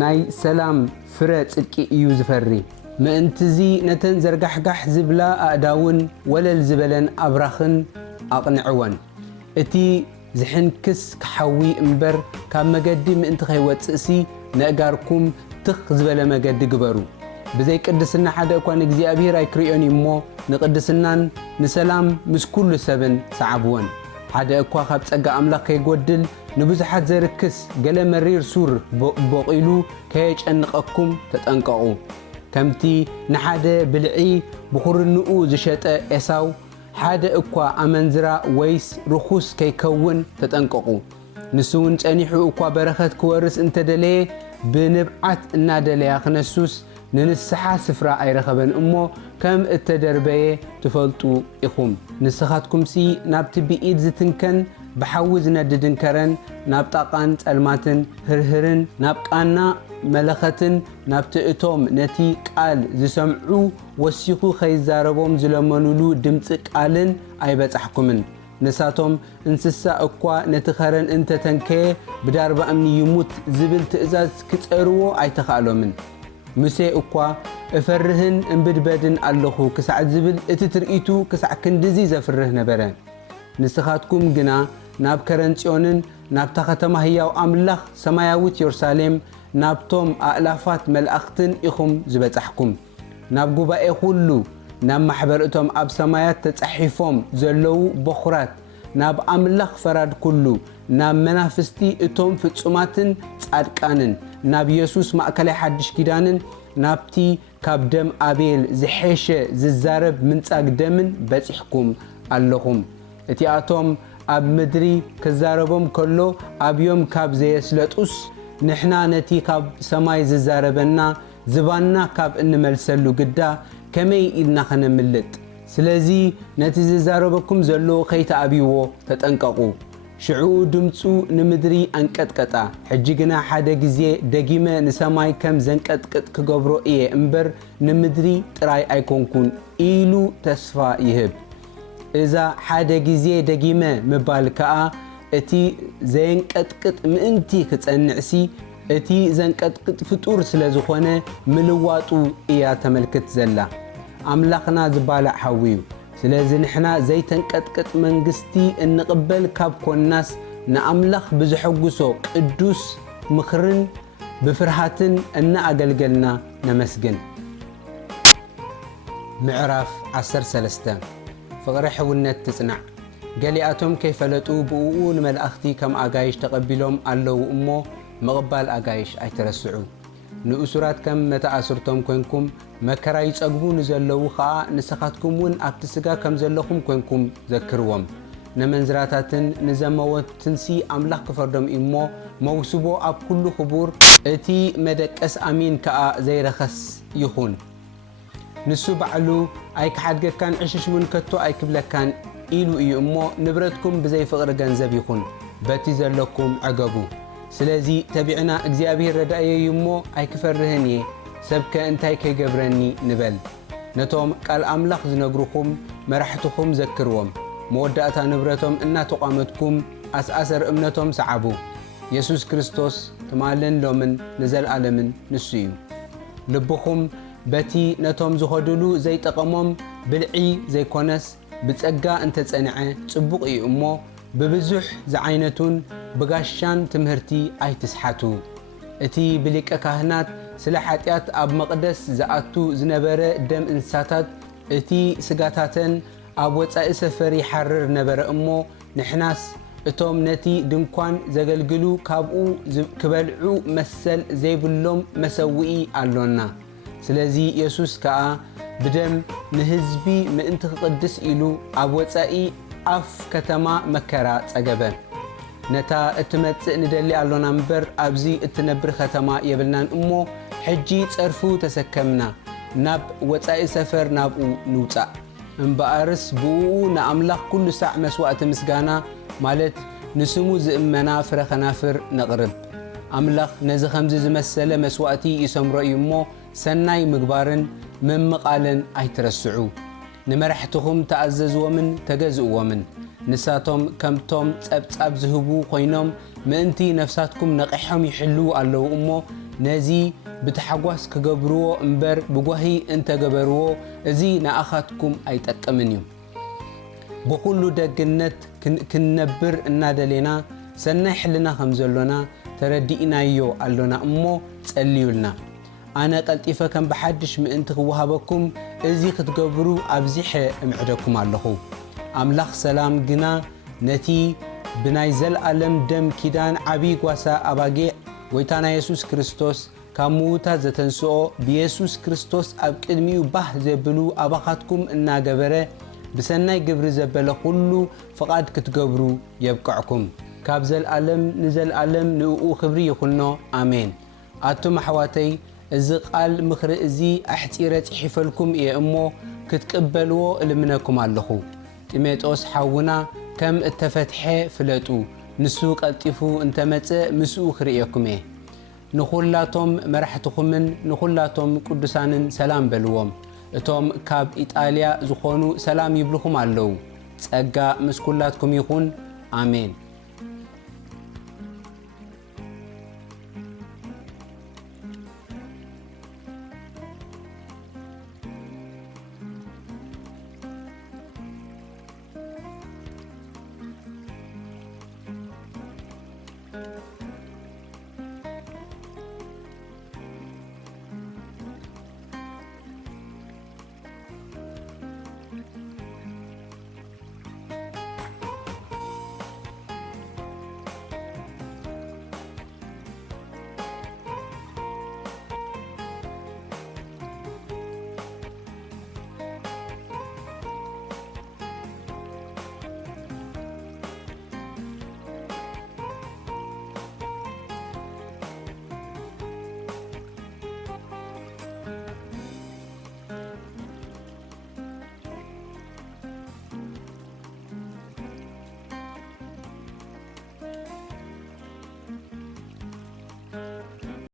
ናይ ሰላም ፍረ ጽድቂ እዩ ዝፈሪ ምእንትዚ ነተን ዘርጋሕጋሕ ዝብላ ኣእዳውን ወለል ዝበለን ኣብራኽን ኣቕንዕወን እቲ ዝሕንክስ ክሓዊ እምበር ካብ መገዲ ምእንቲ ኸይወፅእሲ ንእጋርኩም ትኽ ዝበለ መገዲ ግበሩ ብዘይ ቅድስና ሓደ እኳ ንእግዚአብሔር ኣይክርዮን እሞ ንቅድስናን ንሰላም ምስ ኩሉ ሰብን ሰዓብወን ሓደ እኳ ካብ ጸጋ ኣምላኽ ከይጎድል ንብዙሓት ዘርክስ ገለ መሪር ሱር ቦቂሉ ከየጨንቐኩም ተጠንቀቑ ከምቲ ንሓደ ብልዒ ብኹርንኡ ዝሸጠ ኤሳው ሓደ እኳ ኣመንዝራ ወይስ ርኹስ ከይከውን ተጠንቀቑ ንሱውን ጸኒሑ እኳ በረኸት ክወርስ እንተደለየ ብንብዓት እናደለያ ክነሱስ ንንስሓ ስፍራ ኣይረኸበን እሞ ከም እተደርበየ ትፈልጡ ኢኹም ንስኻትኩምሲ ናብቲ ብኢድ ዝትንከን ብሓዊ ዝነድድን ከረን ናብ ጣቓን ጸልማትን ህርህርን ናብ ቃና መለኸትን ናብቲ እቶም ነቲ ቃል ዝሰምዑ ወሲኹ ኸይዛረቦም ዝለመኑሉ ድምፂ ቃልን ኣይበጻሕኩምን ንሳቶም እንስሳ እኳ ነቲ ኸረን እንተተንከየ ብዳርባ እምኒ ይሙት ዝብል ትእዛዝ ክጸርዎ ኣይተኻእሎምን ሙሴ እኳ እፈርህን እምብድበድን ኣለኹ ክሳዕ ዝብል እቲ ትርኢቱ ክሳዕ ክንድዚ ዘፍርህ ነበረ ንስኻትኩም ግና ናብ ከረንጽዮንን ናብታ ኸተማ ህያው ኣምላኽ ሰማያዊት ኢየሩሳሌም ናብቶም ኣእላፋት መላእኽትን ኢኹም ዝበጻሕኩም ናብ ጉባኤ ሁሉ ናብ ማሕበር እቶም ኣብ ሰማያት ተጻሒፎም ዘለዉ በኹራት ናብ ኣምላኽ ፈራድ ኩሉ ናብ መናፍስቲ እቶም ፍጹማትን ጻድቃንን ናብ ኢየሱስ ማእከላይ ሓድሽ ኪዳንን ናብቲ ካብ ደም ኣቤል ዝሐሸ ዝዛረብ ምንጻግ ደምን በጺሕኩም ኣለኹም እቲኣቶም ኣብ ምድሪ ክዛረቦም ከሎ ኣብዮም ካብ ዘየስለጡስ ንሕና ነቲ ካብ ሰማይ ዝዛረበና ዝባና ካብ እንመልሰሉ ግዳ ከመይ ኢልና ኸነምልጥ ስለዚ ነቲ ዝዛረበኩም ዘሎ ከይተኣቢዎ ተጠንቀቑ ሽዑ ድምፁ ንምድሪ አንቀጥቀጣ ሕጂ ግና ሓደ ግዜ ደጊመ ንሰማይ ከም ዘንቀጥቅጥ ክገብሮ እየ እምበር ንምድሪ ጥራይ ኣይኮንኩን ኢሉ ተስፋ ይህብ እዛ ሓደ ግዜ ደጊመ ምባል ከዓ እቲ ዘንቀጥቅጥ ምእንቲ ክጸንዕሲ እቲ ዘንቀጥቅጥ ፍጡር ስለ ዝኾነ ምልዋጡ እያ ተመልክት ዘላ ኣምላኽና ዝባላዕ ሓዊዩ ስለዚ ንሕና ዘይተንቀጥቅጥ መንግስቲ እንቕበል ካብ ኮናስ ንኣምላኽ ብዝሐጉሶ ቅዱስ ምኽርን ብፍርሃትን እናኣገልገልና ነመስግን ምዕራፍ 13 ፍቕሪ ሕውነት ትጽናዕ ገሊኣቶም ከይፈለጡ ብኡኡ ንመላእኽቲ ከም ኣጋይሽ ተቐቢሎም ኣለዉ እሞ ምቕባል ኣጋይሽ ኣይተረስዑ ንእሱራት ከም መተኣስርቶም ኮንኩም መከራ ይጸግቡ ንዘለዉ ኸዓ ንስኻትኩም እውን ኣብቲ ስጋ ከም ዘለኹም ኮንኩም ዘክርዎም ነመንዝራታትን ንዘመወትንሲ ኣምላኽ ክፈርዶም እሞ መውስቦ ኣብ ኩሉ ክቡር እቲ መደቀስ ኣሚን ከዓ ዘይረኸስ ይኹን ንሱ ባዕሉ ኣይክሓድገካን ዕሽሽሙን ከቶ ኣይክብለካን ኢሉ እዩ እሞ ንብረትኩም ብዘይ ፍቕሪ ገንዘብ ይኹን በቲ ዘለኩም ዕገቡ ስለዚ ተቢዕና እግዚአብሔር ረዳእየ እሞ ኣይክፈርህን እየ ሰብከ እንታይ ከይገብረኒ ንበል ነቶም ቃል ኣምላኽ ዝነግሩኹም መራሕትኹም ዘክርዎም መወዳእታ ንብረቶም እናተቋመትኩም ኣስኣሰር እምነቶም ሰዓቡ ኢየሱስ ክርስቶስ ትማልን ሎምን ንዘለዓለምን ንሱ እዩ ልብኹም በቲ ነቶም ዝኸድሉ ዘይጠቐሞም ብልዒ ዘይኮነስ ብጸጋ እንተጸንዐ ጽቡቕ እዩ እሞ ብብዙሕ ዝዓይነቱን ብጋሻን ትምህርቲ ኣይትስሓቱ እቲ ብሊቀ ካህናት ስለ ሓጢአት ኣብ መቕደስ ዝኣቱ ዝነበረ ደም እንስሳታት እቲ ስጋታተን ኣብ ወጻኢ ሰፈር ይሓርር ነበረ እሞ ንሕናስ እቶም ነቲ ድንኳን ዘገልግሉ ካብኡ ክበልዑ መሰል ዘይብሎም መሰውኢ ኣሎና ስለዚ ኢየሱስ ከዓ ብደም ንህዝቢ ምእንቲ ክቅድስ ኢሉ ኣብ ወጻኢ ኣፍ ከተማ መከራ ጸገበ ነታ እትመጽእ ንደሊ ኣሎና እምበር ኣብዚ እትነብር ከተማ የብልናን እሞ ሕጂ ጸርፉ ተሰከምና ናብ ወጻኢ ሰፈር ናብኡ ንውጻእ እምበኣርስ ብኡኡ ንኣምላኽ ኩሉ ሳዕ መስዋዕቲ ምስጋና ማለት ንስሙ ዝእመና ፍረ ኸናፍር ነቕርብ ኣምላኽ ነዚ ኸምዚ ዝመሰለ መስዋዕቲ ይሰምሮ እዩ እሞ ሰናይ ምግባርን ምምቓልን ኣይትረስዑ ንመራሕትኹም ተኣዘዝዎምን ተገዝእዎምን ንሳቶም ከምቶም ጸብጻብ ዝህቡ ኮይኖም ምእንቲ ነፍሳትኩም ነቂሖም ይሕልው ኣለዉ እሞ ነዚ ብተሓጓስ ክገብርዎ እምበር ብጓሂ እንተገበርዎ እዚ ንኣኻትኩም ኣይጠቅምን እዩ بكل دقنت كنبر النادلنا سنة حلنا خمزلنا تردينا يو قالنا أمو تسأليولنا أنا قلت إفا كان بحدش من أنت وهابكم إزي تقبروا أبزيح معدكم اللهو أملاخ سلام جنا نتي بنايزل ألم دم كيدان عبي قواسا أباقيع ويتانا يسوس كريستوس كاموتا زتنسو بيسوس كريستوس أبقدميو به زبلو أباقاتكم إنا قبره بسناي قبر زبلا كله فقاد كتقبروا يبقعكم كابزل ألم نزل ألم نقو خبري يقولنا آمين أتو محواتي إذا قال مخر إزي أحتيرت حفلكم يا أمو كتقبلوا لمنكم اللخو تميتوس حاونا كم التفتحي فلتو نسوق التفو انت متى مسوق رئيكم نخلاتهم مرحتكم من نخلاتهم قدسان سلام بلوم اتوم كاب إيطاليا زخونو سلام يبلكم اللو تسقى مسكولاتكم يكون آمين